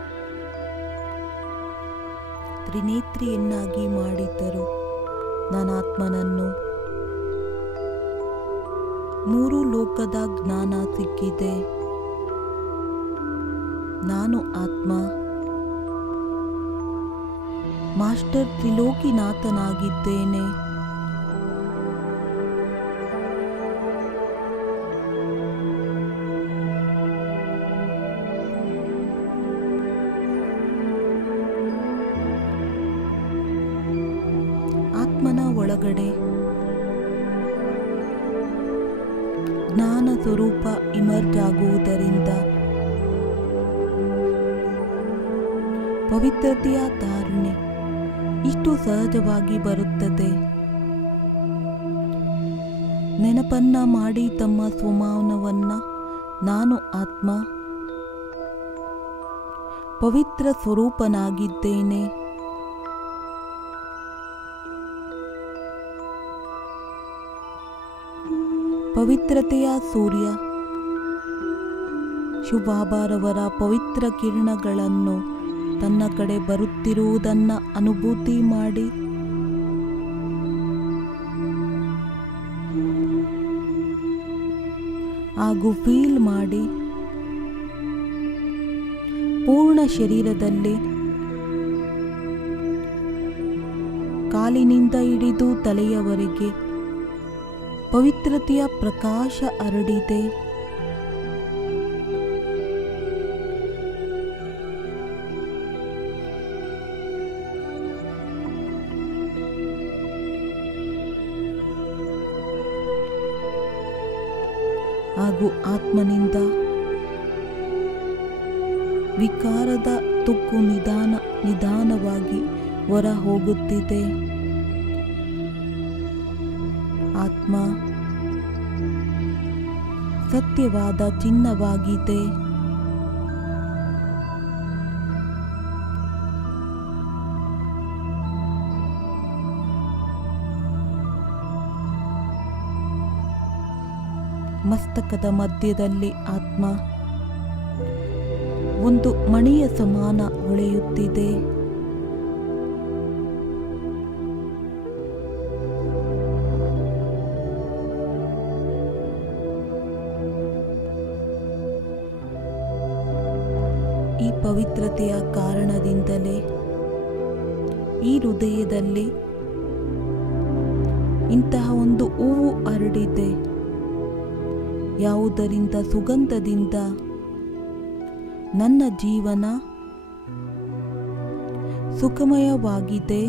ತ್ರಿನೇತ್ರಿಯನ್ನಾಗಿ ಮಾಡಿದ್ದರು. ನಾನಾತ್ಮನನ್ನು ಮೂರು ಲೋಕದ ಜ್ಞಾನ ಸಿಕ್ಕಿದೆ. ನಾನು ಆತ್ಮ ಮಾಸ್ಟರ್ ತ್ರಿಲೋಕಿನಾಥನಾಗಿದ್ದೇನೆ. ಒಳಗಡೆ ಜ್ಞಾನ ಸ್ವರೂಪ ಇಮರ್ಜ್ ಆಗುವುದರಿಂದ ಪವಿತ್ರತೆಯ ಧಾರಣೆ ಇಷ್ಟು ಸಹಜವಾಗಿ ಬರುತ್ತದೆ. ನೆನಪನ್ನ ಮಾಡಿ ತಮ್ಮ ಸ್ವಮಾನವನ್ನ ನಾನು ಆತ್ಮ ಪವಿತ್ರ ಸ್ವರೂಪನಾಗಿದ್ದೇನೆ, ಪವಿತ್ರತೆಯ ಸೂರ್ಯ ಶಿವಬಾಬಾರವರ ಪವಿತ್ರ ಕಿರಣಗಳನ್ನು ತನ್ನ ಕಡೆ ಬರುತ್ತಿರುವುದನ್ನು ಅನುಭೂತಿ ಮಾಡಿ ಹಾಗೂ ಫೀಲ್ ಮಾಡಿ ಪೂರ್ಣ ಶರೀರದಲ್ಲಿ ಕಾಲಿನಿಂದ ಹಿಡಿದು ತಲೆಯವರೆಗೆ ಪವಿತ್ರತೆಯ ಪ್ರಕಾಶ ಹರಡಿದೆ. ಹಾಗೂ ಆತ್ಮನಿಂದ ವಿಕಾರದ ತುಕ್ಕು ನಿಧಾನವಾಗಿ ಹೊರ ಹೋಗುತ್ತಿದೆ. ಆತ್ಮ ಸತ್ಯವಾದ ಚಿನ್ನವಾಗಿದೆ. ಮಸ್ತಕದ ಮಧ್ಯದಲ್ಲಿ ಆತ್ಮ ಒಂದು ಮಣಿಯ ಸಮಾನ ಹೊಳೆಯುತ್ತಿದೆ. ಈ ಪವಿತ್ರತೆಯ ಕಾರಣದಿಂದಲೇ ಈ ಹೃದಯದಲ್ಲಿ ಇಂತಹ ಒಂದು ಹೂವು ಹರಡಿದೆ. ಯಾವುದರಿಂದ ಸುಗಂಧದಿಂದ ನನ್ನ ಜೀವನ ಸುಖಮಯವಾಗಿದೆ.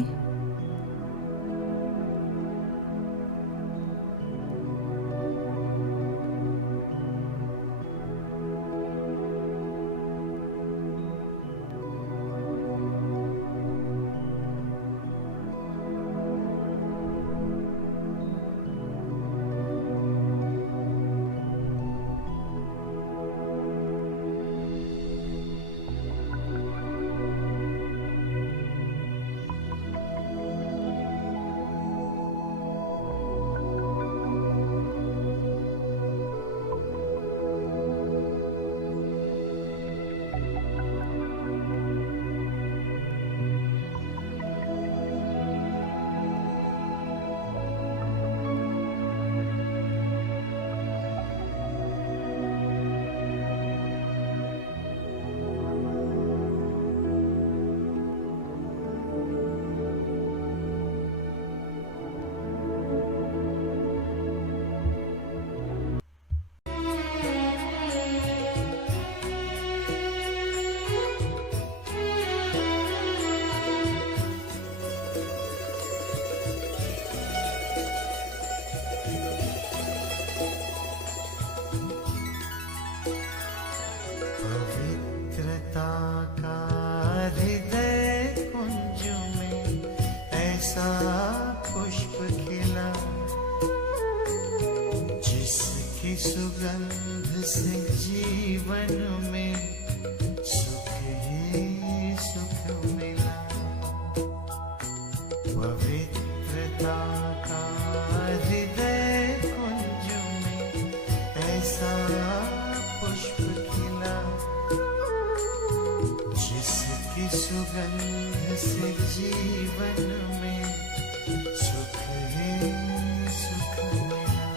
सुगंध से जीवन में सुख ही सुख मिला। पवित्रता का हृदय कुंज में ऐसा पुष्प खिला, जिसकी सुगंध से जीवन में सुख ही सुख मिला।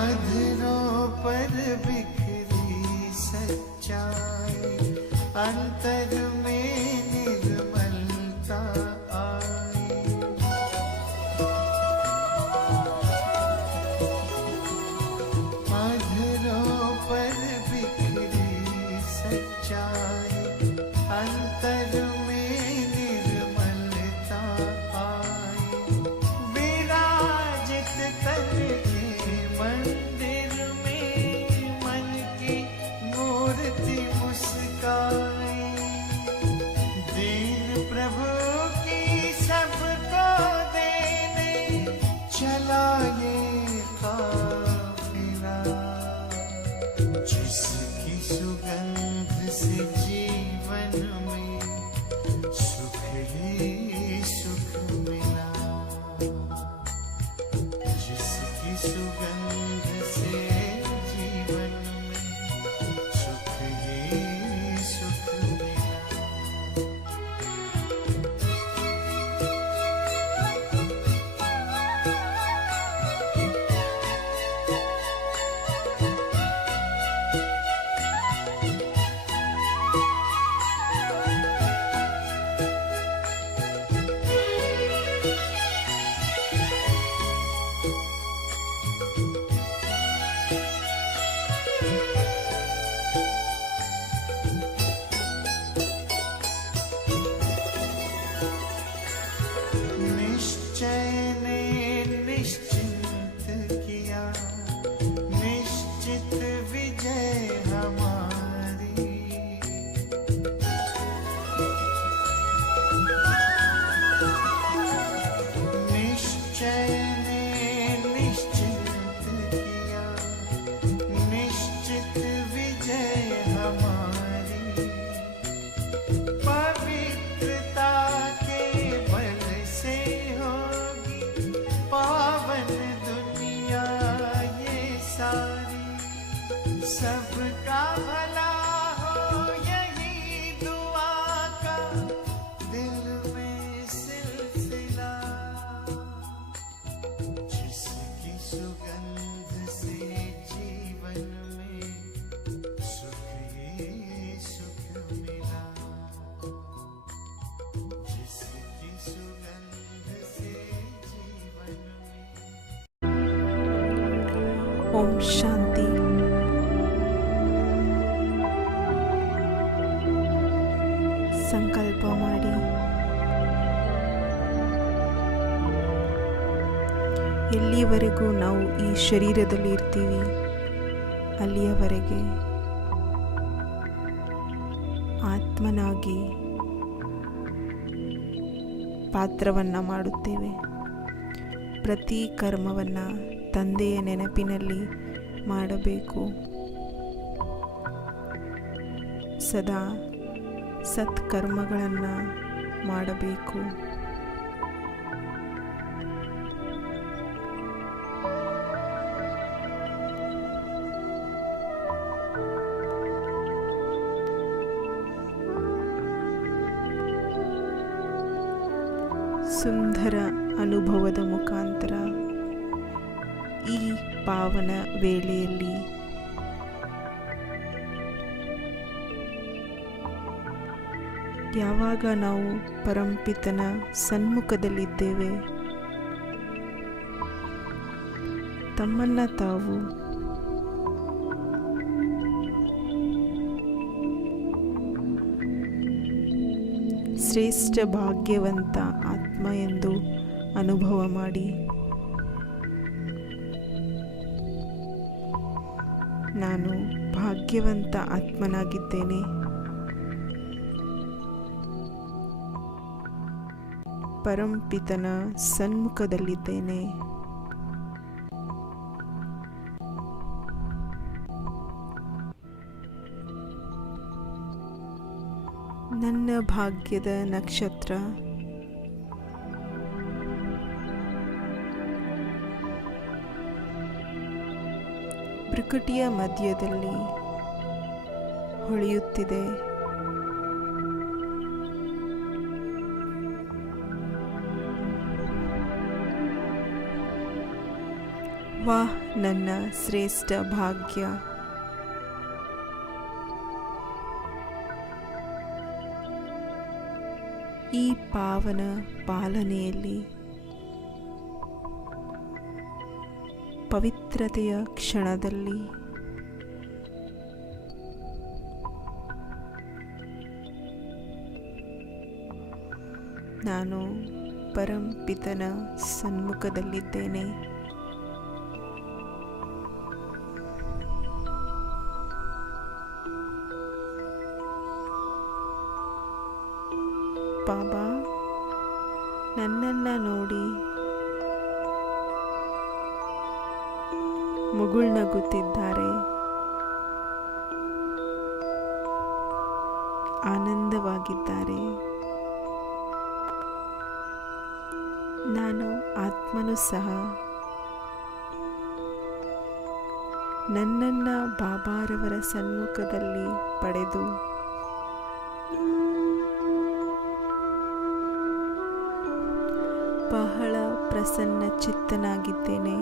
अधरों पर बिखरी सच्चाई, अंतर में निर्मलता आई। अधरों पर बिखरी सच्चाई, अंतर में निर्मलता आई। विराजित तन के मंदिर में मन की मूर्ति मुस्काई। दीन प्रभु की सबको देने चला ये काफिला, जिसकी सुगंध से जीवन में सुख ही सुख मिला। जिसकी सुगंध से जीवन में सुख ही सुख मिला। निश्चय ने निश्चिंत किया, निश्चित विजय हमारी। निश्चय ने निश्चिंत किया, निश्चित विजय हमारी। पवित्रता के बल से होगी पावन दुनिया ये सारी। सबका भला हो यही दुआ का दिल में सिलसिला। जिसकी सुगंध से जीवन में सुख ही सुख मिला। जिसकी सुगंध से जीवन में। ಓಂ ಶಾಂತಿ. ಸಂಕಲ್ಪ ಮಾಡಿ ಎಲ್ಲಿಯವರೆಗೂ ನಾವು ಈ ಶರೀರದಲ್ಲಿ ಇರ್ತೀವಿ ಅಲ್ಲಿಯವರೆಗೆ ಆತ್ಮನಾಗಿ ಪಾತ್ರವನ್ನು ಮಾಡುತ್ತೇವೆ. ಪ್ರತಿ ಕರ್ಮವನ್ನು ತಂದೆಯ ನೆನಪಿನಲ್ಲಿ ಮಾಡಬೇಕು. ಸದಾ ಸತ್ಕರ್ಮಗಳನ್ನು ಮಾಡಬೇಕು. ಸುಂದರ ಅನುಭವದ ಮುಖಾಂತರ ಈ ಪಾವನ ವೇಳೆಯಲ್ಲಿ ಯಾವಾಗ ನಾವು ಪರಂಪಿತನ ಸನ್ಮುಖದಲ್ಲಿದ್ದೇವೆ, ತಮ್ಮನ್ನು ತಾವು ಶ್ರೇಷ್ಠ ಭಾಗ್ಯವಂತ ಆತ್ಮ ಎಂದು ಅನುಭವ ಮಾಡಿ. ನಾನು ಭಾಗ್ಯವಂತ ಆತ್ಮನಾಗಿದ್ದೇನೆ. ಪರಂಪಿತನ ಸನ್ಮುಖದಲ್ಲಿದ್ದೇನೆ. ನನ್ನ ಭಾಗ್ಯದ ನಕ್ಷತ್ರ ಭ್ರುಕುಟಿಯ ಮಧ್ಯದಲ್ಲಿ ಹೊಳೆಯುತ್ತಿದೆ. ವಾಹ್, ನನ್ನ ಶ್ರೇಷ್ಠ ಭಾಗ್ಯ. ಈ ಪಾವನ ಪಾಲನೆಯಲ್ಲಿ ಪವಿತ್ರತೆಯ ಕ್ಷಣದಲ್ಲಿ ನಾನು ಪರಂಪಿತನ ಸನ್ಮುಖದಲ್ಲಿದ್ದೇನೆ. ಬಾಬಾ ನನ್ನನ್ನು ನೋಡಿ ಮುಗುಳ್ನಗುತ್ತಿದ್ದಾರೆ, ಆನಂದವಾಗಿದ್ದಾರೆ. ನಾನು ಆತ್ಮನು ಸಹ ನನ್ನನ್ನು ಬಾಬಾರವರ ಸನ್ಮುಖದಲ್ಲಿ ಪಡೆದು ಬಹಳ ಪ್ರಸನ್ನ ಚಿತ್ತನಾಗಿದ್ದೇನೆ.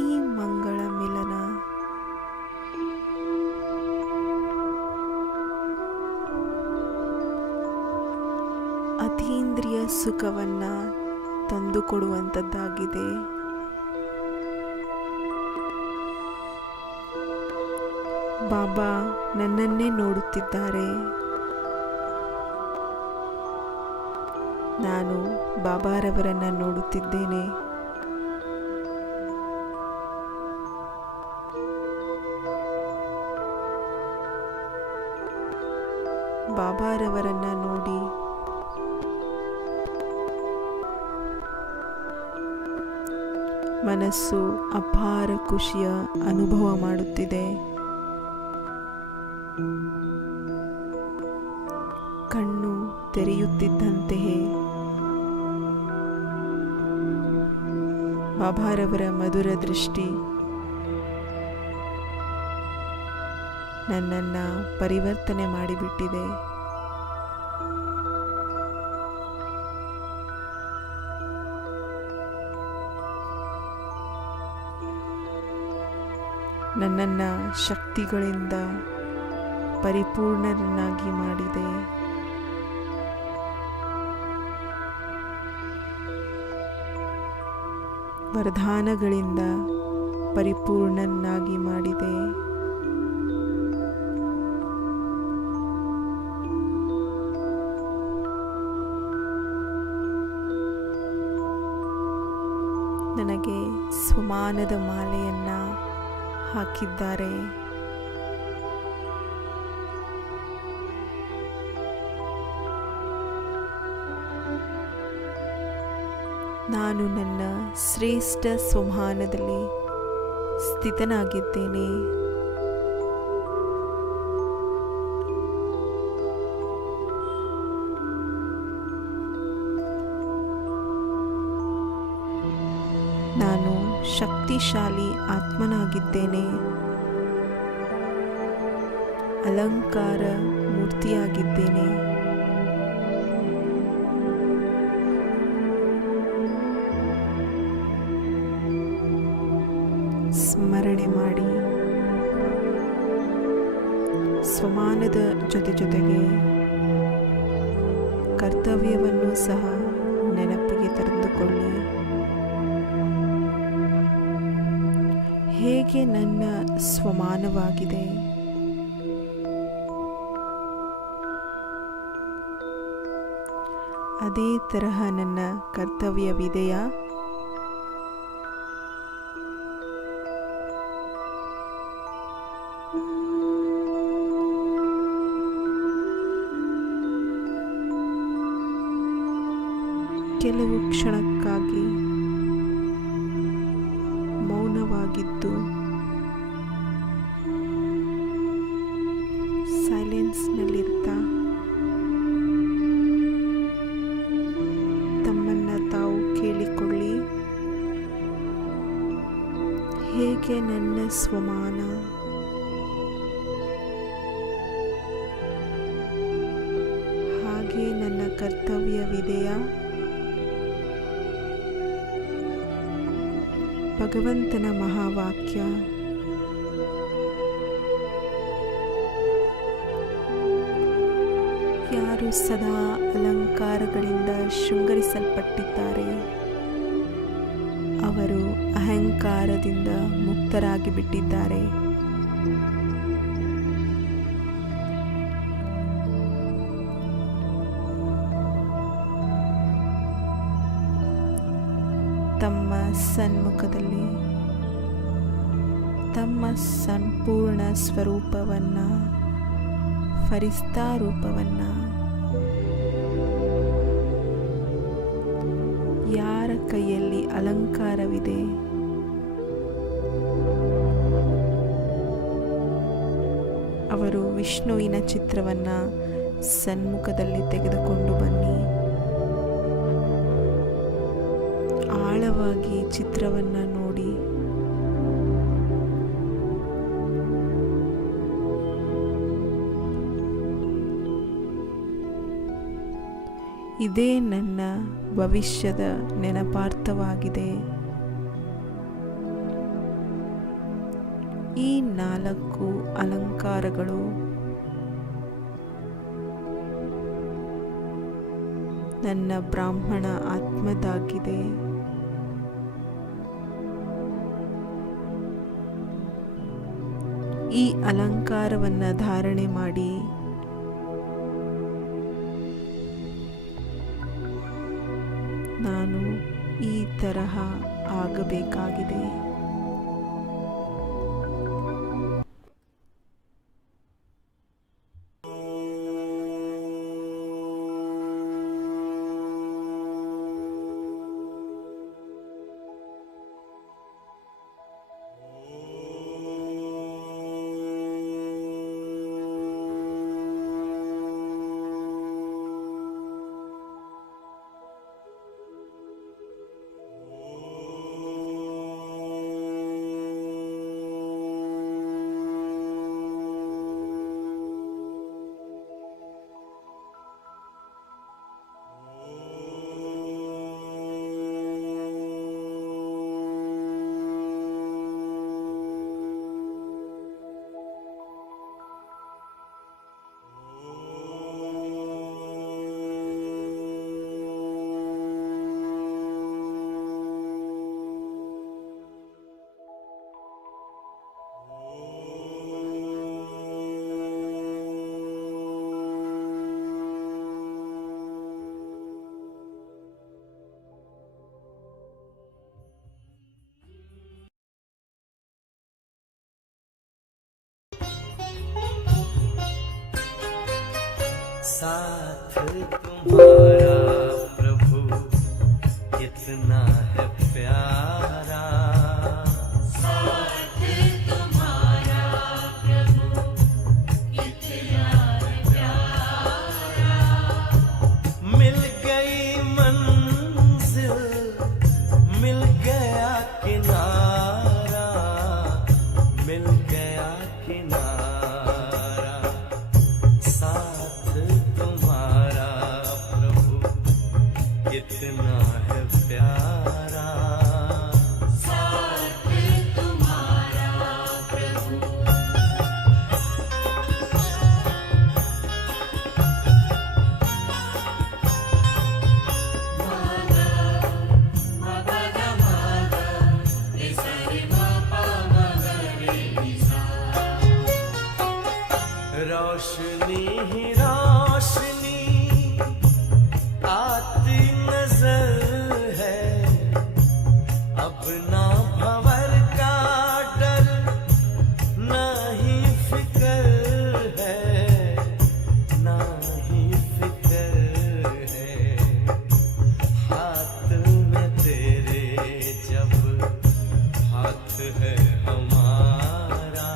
ಈ ಮಂಗಳ ಮಿಲನ ಅತೀಂದ್ರಿಯ ಸುಖವನ್ನ ತಂದುಕೊಡುವಂಥದ್ದಾಗಿದೆ. ಬಾಬಾ ನನ್ನನ್ನೇ ನೋಡುತ್ತಿದ್ದಾರೆ. ನಾನು ಬಾಬಾರವರನ್ನ ನೋಡುತ್ತಿದ್ದೇನೆ. ಬಾಬಾರವರನ್ನ ನೋಡಿ ಮನಸ್ಸು ಅಪಾರ ಖುಷಿಯ ಅನುಭವ ಮಾಡುತ್ತಿದೆ. ಕಣ್ಣು ತೆರೆಯುತ್ತಿದ್ದಂತೆಯೇ ಬಾಬಾರವರ ಮಧುರ ದೃಷ್ಟಿ ನನ್ನನ್ನು ಪರಿವರ್ತನೆ ಮಾಡಿಬಿಟ್ಟಿದೆ. ನನ್ನನ್ನು ಶಕ್ತಿಗಳಿಂದ ಪರಿಪೂರ್ಣರನ್ನಾಗಿ ಮಾಡಿದೆ. ವರದಾನಗಳಿಂದ ಪರಿಪೂರ್ಣನಾಗಿ ಮಾಡಿದೆ. ನನಗೆ ಸ್ವಮಾನದ ಮಾಲೆಯನ್ನ ಹಾಕಿದ್ದಾರೆ. ನಾನು ನನ್ನ ಶ್ರೇಷ್ಠ ಸ್ವಮಾನದಲ್ಲಿ ಸ್ಥಿತನಾಗಿದ್ದೇನೆ. ನಾನು ಶಕ್ತಿಶಾಲಿ ಆತ್ಮನಾಗಿದ್ದೇನೆ. ಅಲಂಕಾರ ಮೂರ್ತಿಯಾಗಿದ್ದೇನೆ. ಸ್ಮರಣೆ ಮಾಡಿ ಸ್ವಮಾನದ ಜೊತೆಗೆ ಕರ್ತವ್ಯವನ್ನು ಸಹ ನೆನಪಿಗೆ ತರೆದುಕೊಳ್ಳಿ. ಹೇಗೆ ನನ್ನ ಸ್ವಮಾನವಾಗಿದೆ, ಅದೇ ತರಹ ನನ್ನ ಕರ್ತವ್ಯವಿದೆಯಾ? ಕೆಲವು ಕ್ಷಣಕ್ಕಾಗಿ ಮೌನವಾಗಿದ್ದು ಸೈಲೆನ್ಸ್ನಲ್ಲಿರ್ತಾ ತಮ್ಮನ್ನು ತಾವು ಕೇಳಿಕೊಳ್ಳಿ. ಹೇಗೆ ನನ್ನ ಸ್ವಮಾನ, ಹಾಗೆ ನನ್ನ ಕರ್ತವ್ಯವಿದೆಯಾ? ಭಗವಂತನ ಮಹಾವಾಕ್ಯ. ಯಾರು ಸದಾ ಅಲಂಕಾರಗಳಿಂದ ಶೃಂಗರಿಸಲ್ಪಟ್ಟಿದ್ದಾರೆ ಅವರು ಅಹಂಕಾರದಿಂದ ಮುಕ್ತರಾಗಿ ಬಿಟ್ಟಿದ್ದಾರೆ. ತಮ್ಮ ಸನ್ಮುಖದಲ್ಲಿ ತಮ್ಮ ಸಂಪೂರ್ಣ ಸ್ವರೂಪವನ್ನು, ಫರಿಸ್ತಾ ರೂಪವನ್ನು, ಯಾರ ಕೈಯಲ್ಲಿ ಅಲಂಕಾರವಿದೆ ಅವರು ವಿಷ್ಣುವಿನ ಚಿತ್ರವನ್ನು ಸನ್ಮುಖದಲ್ಲಿ ತೆಗೆದುಕೊಂಡು ಬನ್ನಿ. ಆಳವಾಗಿ ಚಿತ್ರವನ್ನು ನೋಡಿ. ಇದೇ ನನ್ನ ಭವಿಷ್ಯದ ನೆನಪಾರ್ಥವಾಗಿದೆ. ಈ 4 ಅಲಂಕಾರಗಳು ನನ್ನ ಬ್ರಾಹ್ಮಣ ಆತ್ಮದಾಗಿದೆ. ಈ ಅಲಂಕಾರವನ್ನು ಧಾರಣೆ ಮಾಡಿ ನಾನು ಈ ತರಹ ಆಗಬೇಕಾಗಿದೆ. साथ तुम्हारा प्रभु कितना है प्यारा, साथ तुम्हारा प्रभु कितना है प्यारा। मिल गई मंजिल, मिल गया किनारा, मिल गया किनारा। साथ तुम्हारा प्रभु कितना है प्यारा, साथ तुम्हारा प्रभु। रोशनी ही रोशनी आती नजर है, अब ना भंवर का डर ना ही फिक्र है, ना ही फिक्र है। हाथ में तेरे जब हाथ है हमारा,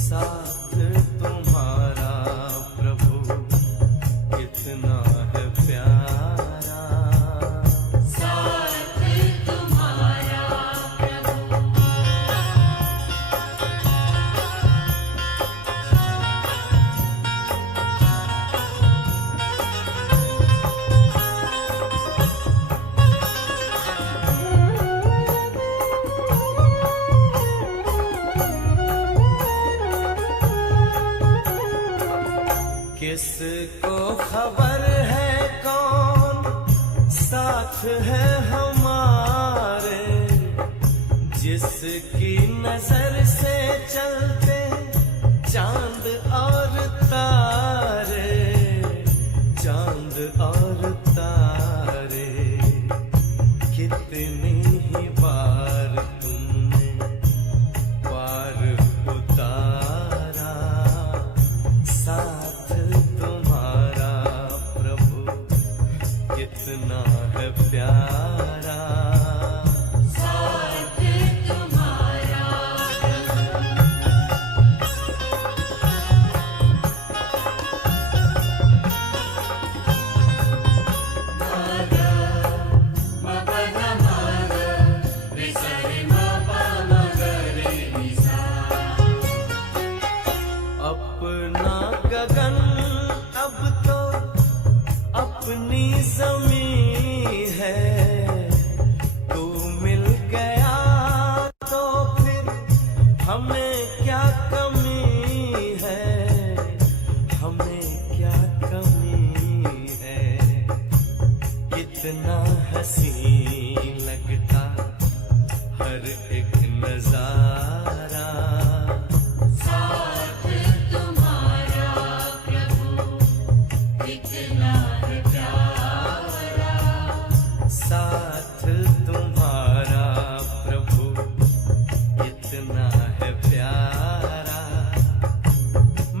साथ तुम्हारा प्रभु कितना है प्यारा, साथ तुम्हारा प्रभु। है हमारे, जिसकी नजर से चलते चांद और तारे, चांद और तारे। कितनी ही बार तुमने पार उतारा, साथ तुम्हारा प्रभु कितना है प्यारा। साथ तुम्हारा अपना गगन अब तो अपनी जमीन है, तू मिल गया तो फिर हमें क्या कमी है, हमें क्या कमी है। कितना हसीन लगता हर एक नजारा, साथ तुम्हारा प्रभु कितना है प्यारा। साथ तुम्हारा प्रभु कितना है प्यारा।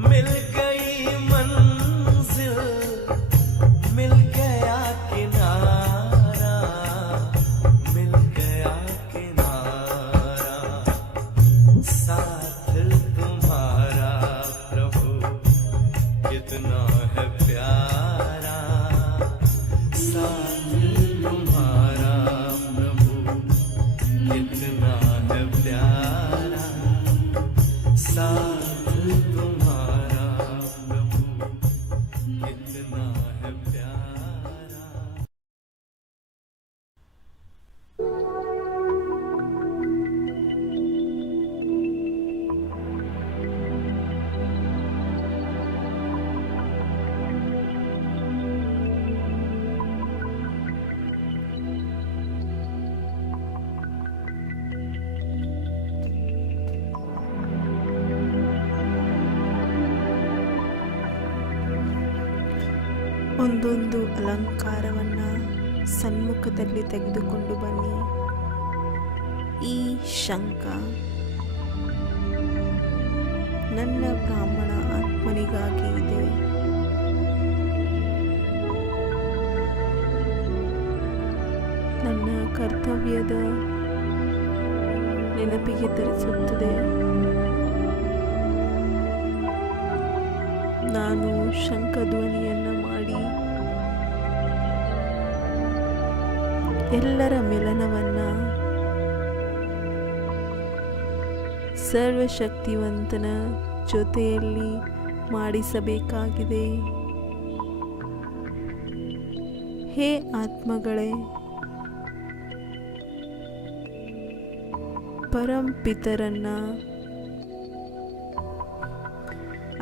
मिल गई मंजिल, मिल गया किनारा, मिल गया किनारा। साथ तुम्हारा प्रभु कितना है प्यारा। साथ तुम्हारा प्रभु कितना है प्यारा। साथ तुम्हारा प्रभु कितना है प्यारा। ಒಂದೊಂದು ಅಲಂಕಾರವನ್ನು ಸನ್ಮುಖದಲ್ಲಿ ತೆಗೆದುಕೊಂಡು ಬನ್ನಿ. ಈ ಶಂಖ ನನ್ನ ಬ್ರಾಹ್ಮಣ ಆತ್ಮನಿಗಾಗಿ ಇದೆ. ನನ್ನ ಕರ್ತವ್ಯದ ನೆನಪಿಗೆ ತರಿಸುತ್ತದೆ. ನಾನು ಶಂಖಧ್ವನಿಯನ್ನು ಮಾಡಿ ಎಲ್ಲರ ಮಿಲನವನ್ನು ಸರ್ವಶಕ್ತಿವಂತನ ಜೊತೆಯಲ್ಲಿ ಮಾಡಿಸಬೇಕಾಗಿದೆ. ಹೇ ಆತ್ಮಗಳೇ, ಪರಂಪಿತರನ್ನ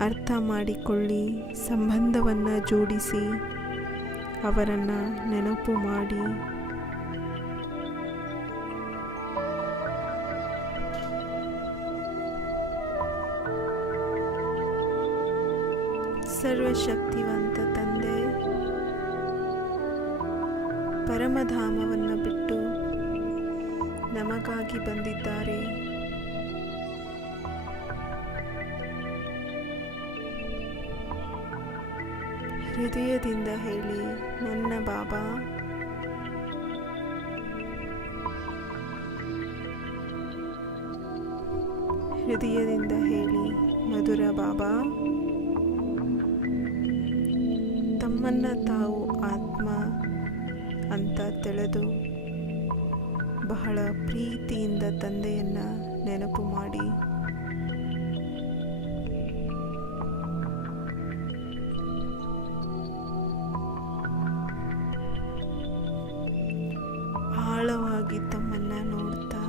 ಅರ್ಥ ಮಾಡಿಕೊಳ್ಳಿ, ಸಂಬಂಧವನ್ನು ಜೋಡಿಸಿ ಅವರನ್ನು ನೆನಪು ಮಾಡಿ. ಸರ್ವಶಕ್ತಿವಂತ ತಂದೆ ಪರಮಧಾಮವನ್ನು ಬಿಟ್ಟು ನಮಗಾಗಿ ಬಂದಿದ್ದಾರೆ. ಹೃದಯದಿಂದ ಹೇಳಿ, ನನ್ನ ಬಾಬಾ ಹೃದಯದಿಂದ ಹೇಳಿ, ಮಧುರ ಬಾಬಾ. ತಮ್ಮನ್ನು ತಾವು ಆತ್ಮ ಅಂತ ತಿಳಿದು ಬಹಳ ಪ್ರೀತಿಯಿಂದ ತಂದೆಯನ್ನು ನೆನಪು ಮಾಡಿ. ಆಳವಾಗಿ ತಮ್ಮನ್ನು ನೋಡ್ತಾ,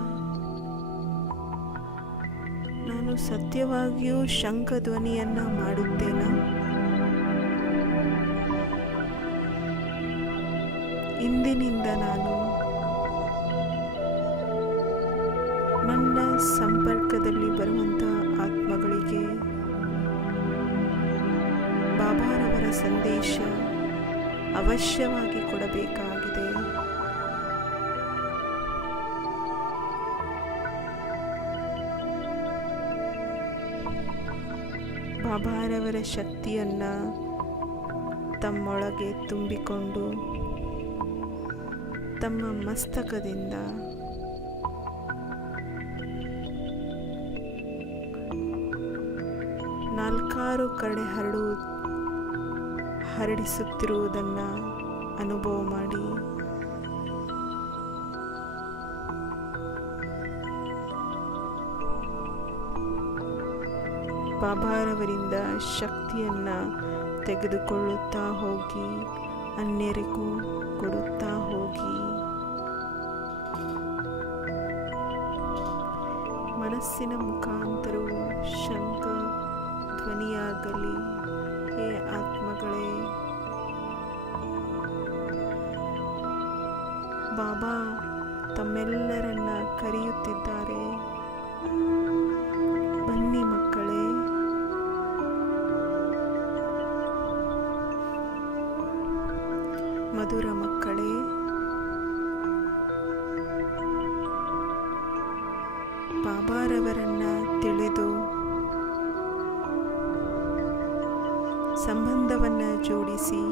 ನಾನು ಸತ್ಯವಾಗಿಯೂ ಶಂಖಧ್ವನಿಯನ್ನು ಮಾಡುತ್ತೇನಾ? ಇಂದಿನಿಂದ ನಾನು ನನ್ನ ಸಂಪರ್ಕದಲ್ಲಿ ಬರುವಂಥ ಆತ್ಮಗಳಿಗೆ ಬಾಬಾರವರ ಸಂದೇಶ ಅವಶ್ಯವಾಗಿ ಕೊಡಬೇಕಾಗಿದೆ. ಬಾಬಾರವರ ಶಕ್ತಿಯನ್ನು ತಮ್ಮೊಳಗೆ ತುಂಬಿಕೊಂಡು ತಮ್ಮ ಮಸ್ತಕದಿಂದ ನಾಲ್ಕಾರು ಕಡೆ ಹರಡಿಸುತ್ತಿರುವುದನ್ನು ಅನುಭವ ಮಾಡಿ ಬಾಬಾರವರಿಂದ ಶಕ್ತಿಯನ್ನು ತೆಗೆದುಕೊಳ್ಳುತ್ತಾ ಹೋಗಿ ಅನ್ಯರಿಗೂ ಕೊಡುತ್ತಾ ಹೋಗಿ ಮನಸ್ಸಿನ ಮುಖಾಂತರವು ಶಂಖ ಧ್ವನಿಯಾಗಲಿ. ಹೇ ಆತ್ಮಗಳೇ, ಬಾಬಾ ತಮ್ಮೆಲ್ಲರನ್ನ ಕರೆಯುತ್ತಿದ್ದಾರೆ. ಬನ್ನಿ ಮಕ್ಕಳೇ, ಮಧುರ ಮಕ್ಕಳೇ, ಬಾಬಾರವರನ್ನ ತಿಳಿದು ಸಂಬಂಧವನ್ನು ಜೋಡಿಸಿ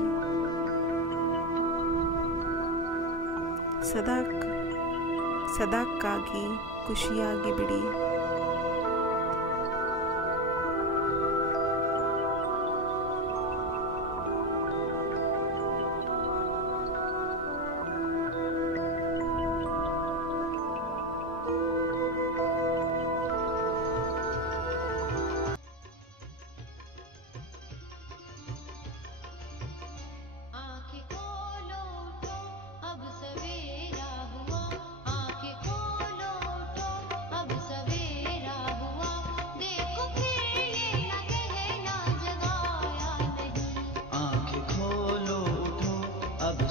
ಸದಾಕ್ಕಾಗಿ ಖುಷಿಯಾಗಿ ಬಿಡಿ.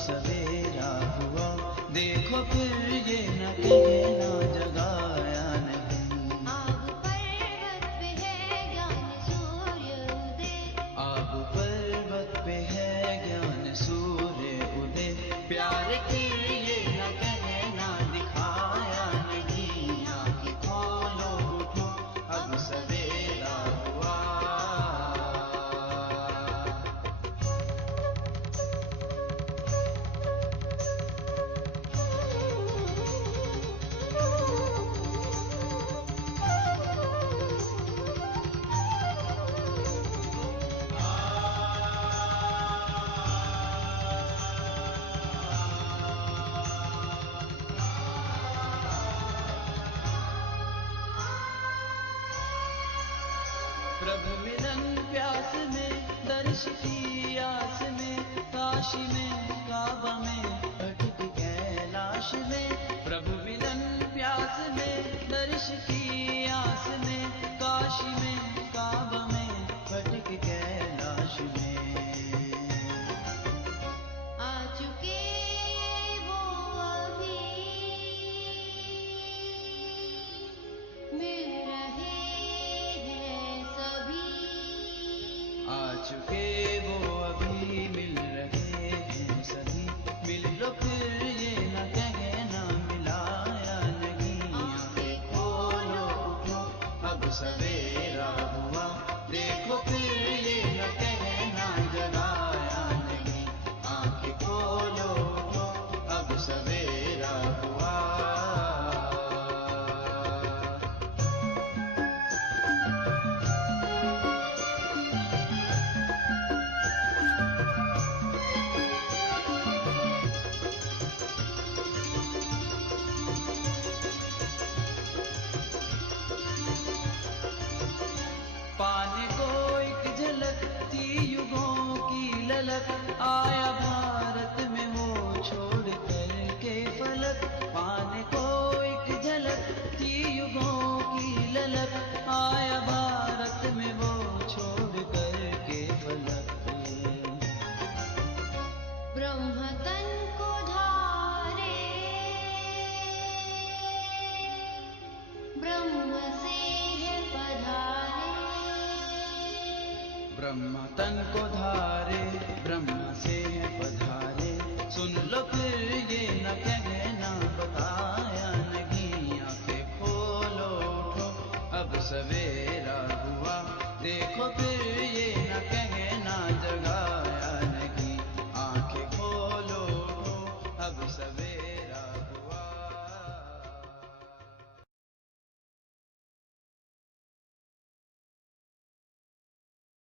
सवेरा हुआ देखो फिर ये न कहना जगाया नहीं। आग पर्वत पे है ज्ञान सूर्य उदय, आग पर्वत पे है ज्ञान सूर्य उदय, प्यार की ये न कहना दिखाया नहीं। आँखें खोलो उठो अब सवेरा हुआ। प्रभु मिलन प्यास में दर्श की आस में, काशी में काबा में भटक कैलाश में। प्रभु मिलन प्यास में दर्श की आस में, काशी में काबा में भटक कैलाश में। आ चुके वो अभी मिल रहे हैं सभी। आ चुके वो अभी मिल रहे हैं सभी, मिल लो फिर ये न कहना मिलाया नहीं। आँखें खोलो उठो अब सवेरा हुआ, देखो फिर ये न कहना जगाया नहीं। आँखें खोलो उठो अब सवेरा हुआ। ब्रह्म से है पधारे, ब्रह्मा तन को धारे, ब्रह्मा से है पधारे। सुन लो फिर ये न कह